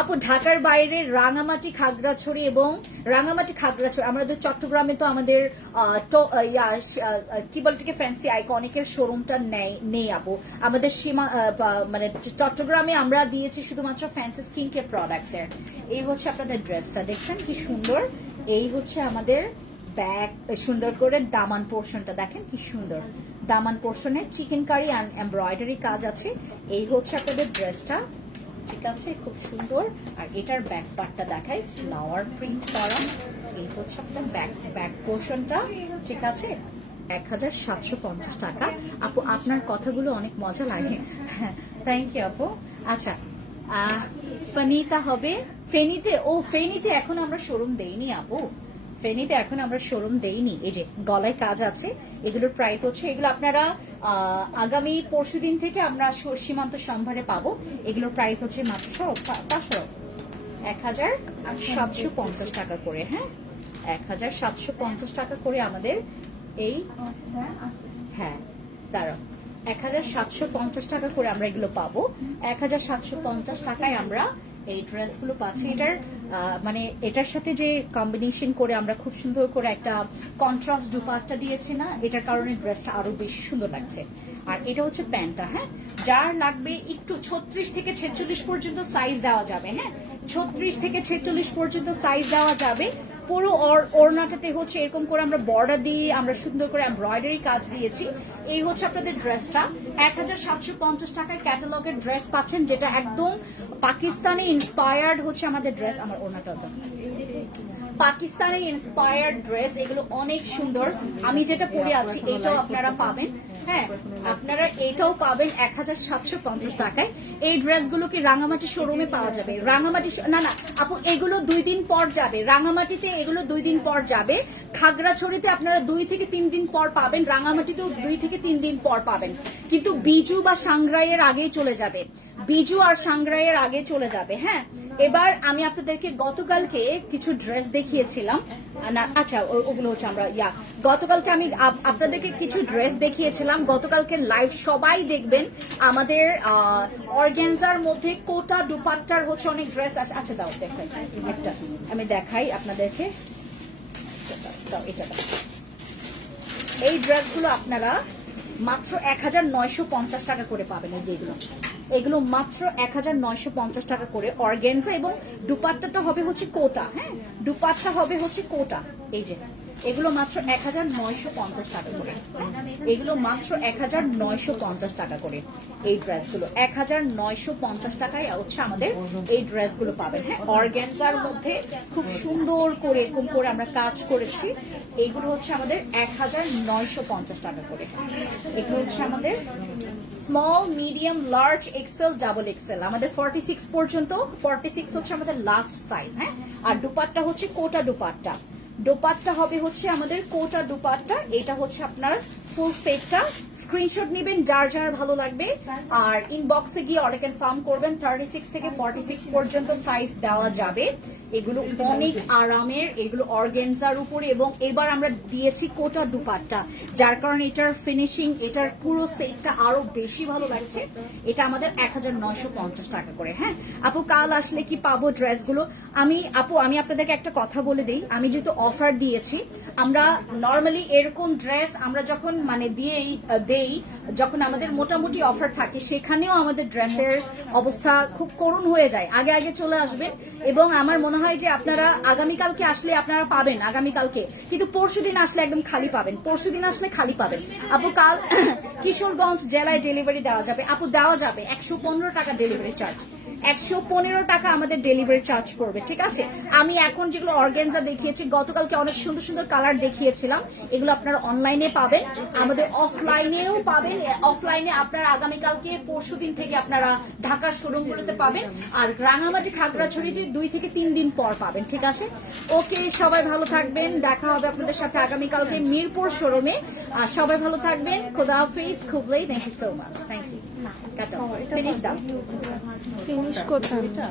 আপু ঢাকার বাইরে রাঙামাটি খাগড়াছড়ি এবং খাগড়াছড়ি আমাদের চট্টগ্রামে তো আমাদের কি বলে ফ্যান্সি আইকনিকের শোরুমটা নেই আপু। আমাদের সীমা মানে চট্টগ্রামে আমরা দিয়েছি শুধুমাত্র ফ্যান্সি স্কিন কেয়ার প্রোডাক্টস এর। এই হচ্ছে আপনাদের ড্রেসটা, দেখছেন কি সুন্দর। এই হচ্ছে আমাদের ব্যাক, সুন্দর করে দামান পোর্শনটা দেখেন কি সুন্দর, দামান পোর্শনের চিকেন কারি আর এমব্রয়ডারি কাজ আছে। এই হচ্ছে আপনাদের ড্রেসটা, ঠিক আছে, খুব সুন্দর। আর এটার ব্যাক পার্টটা দেখাই, ফ্লাওয়ার প্রিন্ট করা। এই হচ্ছে আপনার ব্যাক পোর্শনটা, ঠিক আছে। 1750 টাকা। আপু আপনার কথাগুলো অনেক মজা লাগে, থ্যাংক ইউ আপু। আচ্ছা ফেনীতে হবে, ফেনীতে এখন আমরা শোরুম দেইনি আপু, ফেনীতে এখন আমরা শোরুম দেইনি। এই যে গলায় কাজ আছে, এগুলোর প্রাইস হচ্ছে, এগুলো আপনারা আগামী পরশুদিন থেকে আমরা সীমান্ত সম্ভারে পাবো। এগুলোর প্রাইস হচ্ছে মাত্র 1750 টাকা করে, হ্যাঁ 1750 টাকা করে আমাদের এই, হ্যাঁ দাঁড়াও, 1750 টাকা করে আমরা এগুলো পাবো। 1750 টাকায় আমরা এই ড্রেসগুলো পাচ্ছি। এটার মানে এটার সাথে যে কম্বিনেশন করে আমরা খুব সুন্দর করে একটা কন্ট্রাস্ট দুপাট্টা দিয়েছি না, এটার কারণে ড্রেসটা আরো বেশি সুন্দর লাগছে। আর এটা হচ্ছে প্যান্টটা, হ্যাঁ যার লাগবে একটু 36 থেকে 46 পর্যন্ত সাইজ দেওয়া যাবে, হ্যাঁ 36 থেকে 46 পর্যন্ত সাইজ দেওয়া যাবে। পুরো ওড়নাটাতে হচ্ছে এরকম করে আমরা বর্ডার দিয়ে আমরা সুন্দর করে এমব্রয়ডারি কাজ দিয়েছি। এই হচ্ছে আপনাদের ড্রেসটা, 1750 টাকায় ক্যাটালগের ড্রেস পাচ্ছেন, যেটা একদম পাকিস্তানি ইন্সপায়ার্ড হচ্ছে আমাদের ড্রেস। আমার ওড়নাটা পাকিস্তানি ইন্সপায়ার্ড ড্রেস, এগুলো অনেক সুন্দর। আমি যেটা পরে আছি এটাও আপনারা পাবেন, হ্যাঁ আপনারা এটাও পাবেন 1750 টাকায়। এই ড্রেসগুলো কি রাঙামাটি শোরুমে পাওয়া যাবে? রাঙামাটি না আপু, এগুলো 2 দিন পর যাবে রাঙামাটিতে, এগুলো 2 দিন পর যাবে। খাগড়াছড়িতে আপনারা 2 থেকে 3 দিন পর পাবেন, রাঙামাটিতেও 2 থেকে 3 দিন পর পাবেন। কিন্তু বিজু বা সাংগ্রাইয়ের আগেই চলে যাবে, বিজু আর সাংগ্রাইয়ের আগে চলে যাবে। হ্যাঁ এবার আমি আপনাদেরকে গতকালকে কিছু ড্রেস দেখিয়েছিলাম না, আচ্ছা ওগুলো হচ্ছে আমরা গতকালকে আমি আপনাদেরকে কিছু ড্রেস দেখিয়েছিলাম। গতকালকে লাইভ সবাই দেখবেন, আমাদের অর্গানজার মধ্যে কোটা দুপাট্টার হচ্ছে অনেক ড্রেস আছে। আচ্ছা দাও দেখাই একটা, আমি দেখাই আপনাদেরকে, দাও এটা দাও। এই ড্রেসগুলো আপনারা মাত্র 1950 টাকা করে পাবেন। এই যেগুলো, এগুলো মাত্র 1950 টাকা করে অর্গানজা, এবং দুপাট্টাটা হবে হচ্ছে কোটা, হ্যাঁ দুপাট্টা হবে হচ্ছে কোটা। এই যে এগুলো মাত্র 1950 টাকা করে, এগুলো মাত্র 1950 টাকা করে। এই ড্রেসগুলো 1950 টাকায় হচ্ছে আমাদের এই ড্রেসগুলো পাবেন, হ্যাঁ অর্গানজার মধ্যে খুব সুন্দর করে এরকম করে আমরা কাজ করেছি। এইগুলো হচ্ছে আমাদের 1950 টাকা করে। এগুলো হচ্ছে আমাদের small, medium, large, XL, double XL, আমাদের 46 পর্যন্ত, 46 হচ্ছে আমাদের লাস্ট সাইজ, হ্যাঁ। আর দুপাট্টা হচ্ছে কোটা দুপাট্টা, দোপাট্টা হবে হচ্ছে আমাদের কোটা দুপাট্টা। এটা হচ্ছে আপনার ফুল সেটটা, স্ক্রিনশট নেবেন যার যার ভালো লাগবে, আর ইনবক্সে গিয়ে অর্ডার কনফার্ম করবেন। 36 থেকে 46 পর্যন্ত সাইজ দেওয়া যাবে। এগুলো অনেক আরামের, এগুলো অর্গানজার উপরে, এবং এবার আমরা দিয়েছি কোটা দুপাট্টা, যার কারণে এটার ফিনিশিং, এটার পুরো সেটটা আরো বেশি ভালো লাগছে। এটা আমাদের 1950 টাকা করে, হ্যাঁ। আপু কাল আসলে কি পাবো ড্রেসগুলো? আমি আপনাদেরকে একটা কথা বলে দিই, আমি যেহেতু অফার দিয়েছি, আমরা নর্মালি এরকম ড্রেস আমরা যখন মানে দেই যখন আমাদের মোটামুটি অফার থাকে, সেখানেও আমাদের ড্রেসের অবস্থা খুব করুণ হয়ে যায়। আগে আগে চলে আসবেন, এবং আমার মনে হয় যে আপনারা আগামীকালকে আসলে আপনারা পাবেন আগামীকালকে, কিন্তু পরশুদিন আসলে একদম খালি পাবেন, পরশুদিন আসলে খালি পাবেন। আপু কাল কিশোরগঞ্জ জেলায় ডেলিভারি দেওয়া যাবে? আপু দেওয়া যাবে, 115 টাকা ডেলিভারি চার্জ, 115 টাকা আমাদের ডেলিভারি চার্জ পড়বে, ঠিক আছে। আমি এখন যেগুলো অর্গানজা দেখিয়েছি, গতকালকে অনেক সুন্দর সুন্দর কালার দেখিয়েছিলাম, এগুলো আপনারা অনলাইনে পাবেন, আমাদের অফলাইনেও পাবেন। অফলাইনে আপনারা আগামীকালকে পরশুদিন থেকে আপনারা ঢাকার শোরুমগুলোতে পাবেন, আর রাঙামাটি খাগড়াছড়িতে 2 থেকে 3 দিন পর পাবেন, ঠিক আছে। ওকে, সবাই ভালো থাকবেন, দেখা হবে আপনাদের সাথে আগামীকালকে মিরপুর শোরুমে। সবাই ভালো থাকবেন, খোদা হাফেজ, খুবলাই, thank you so much, thank you. Finish দাও, ফিনিশ কোথায়?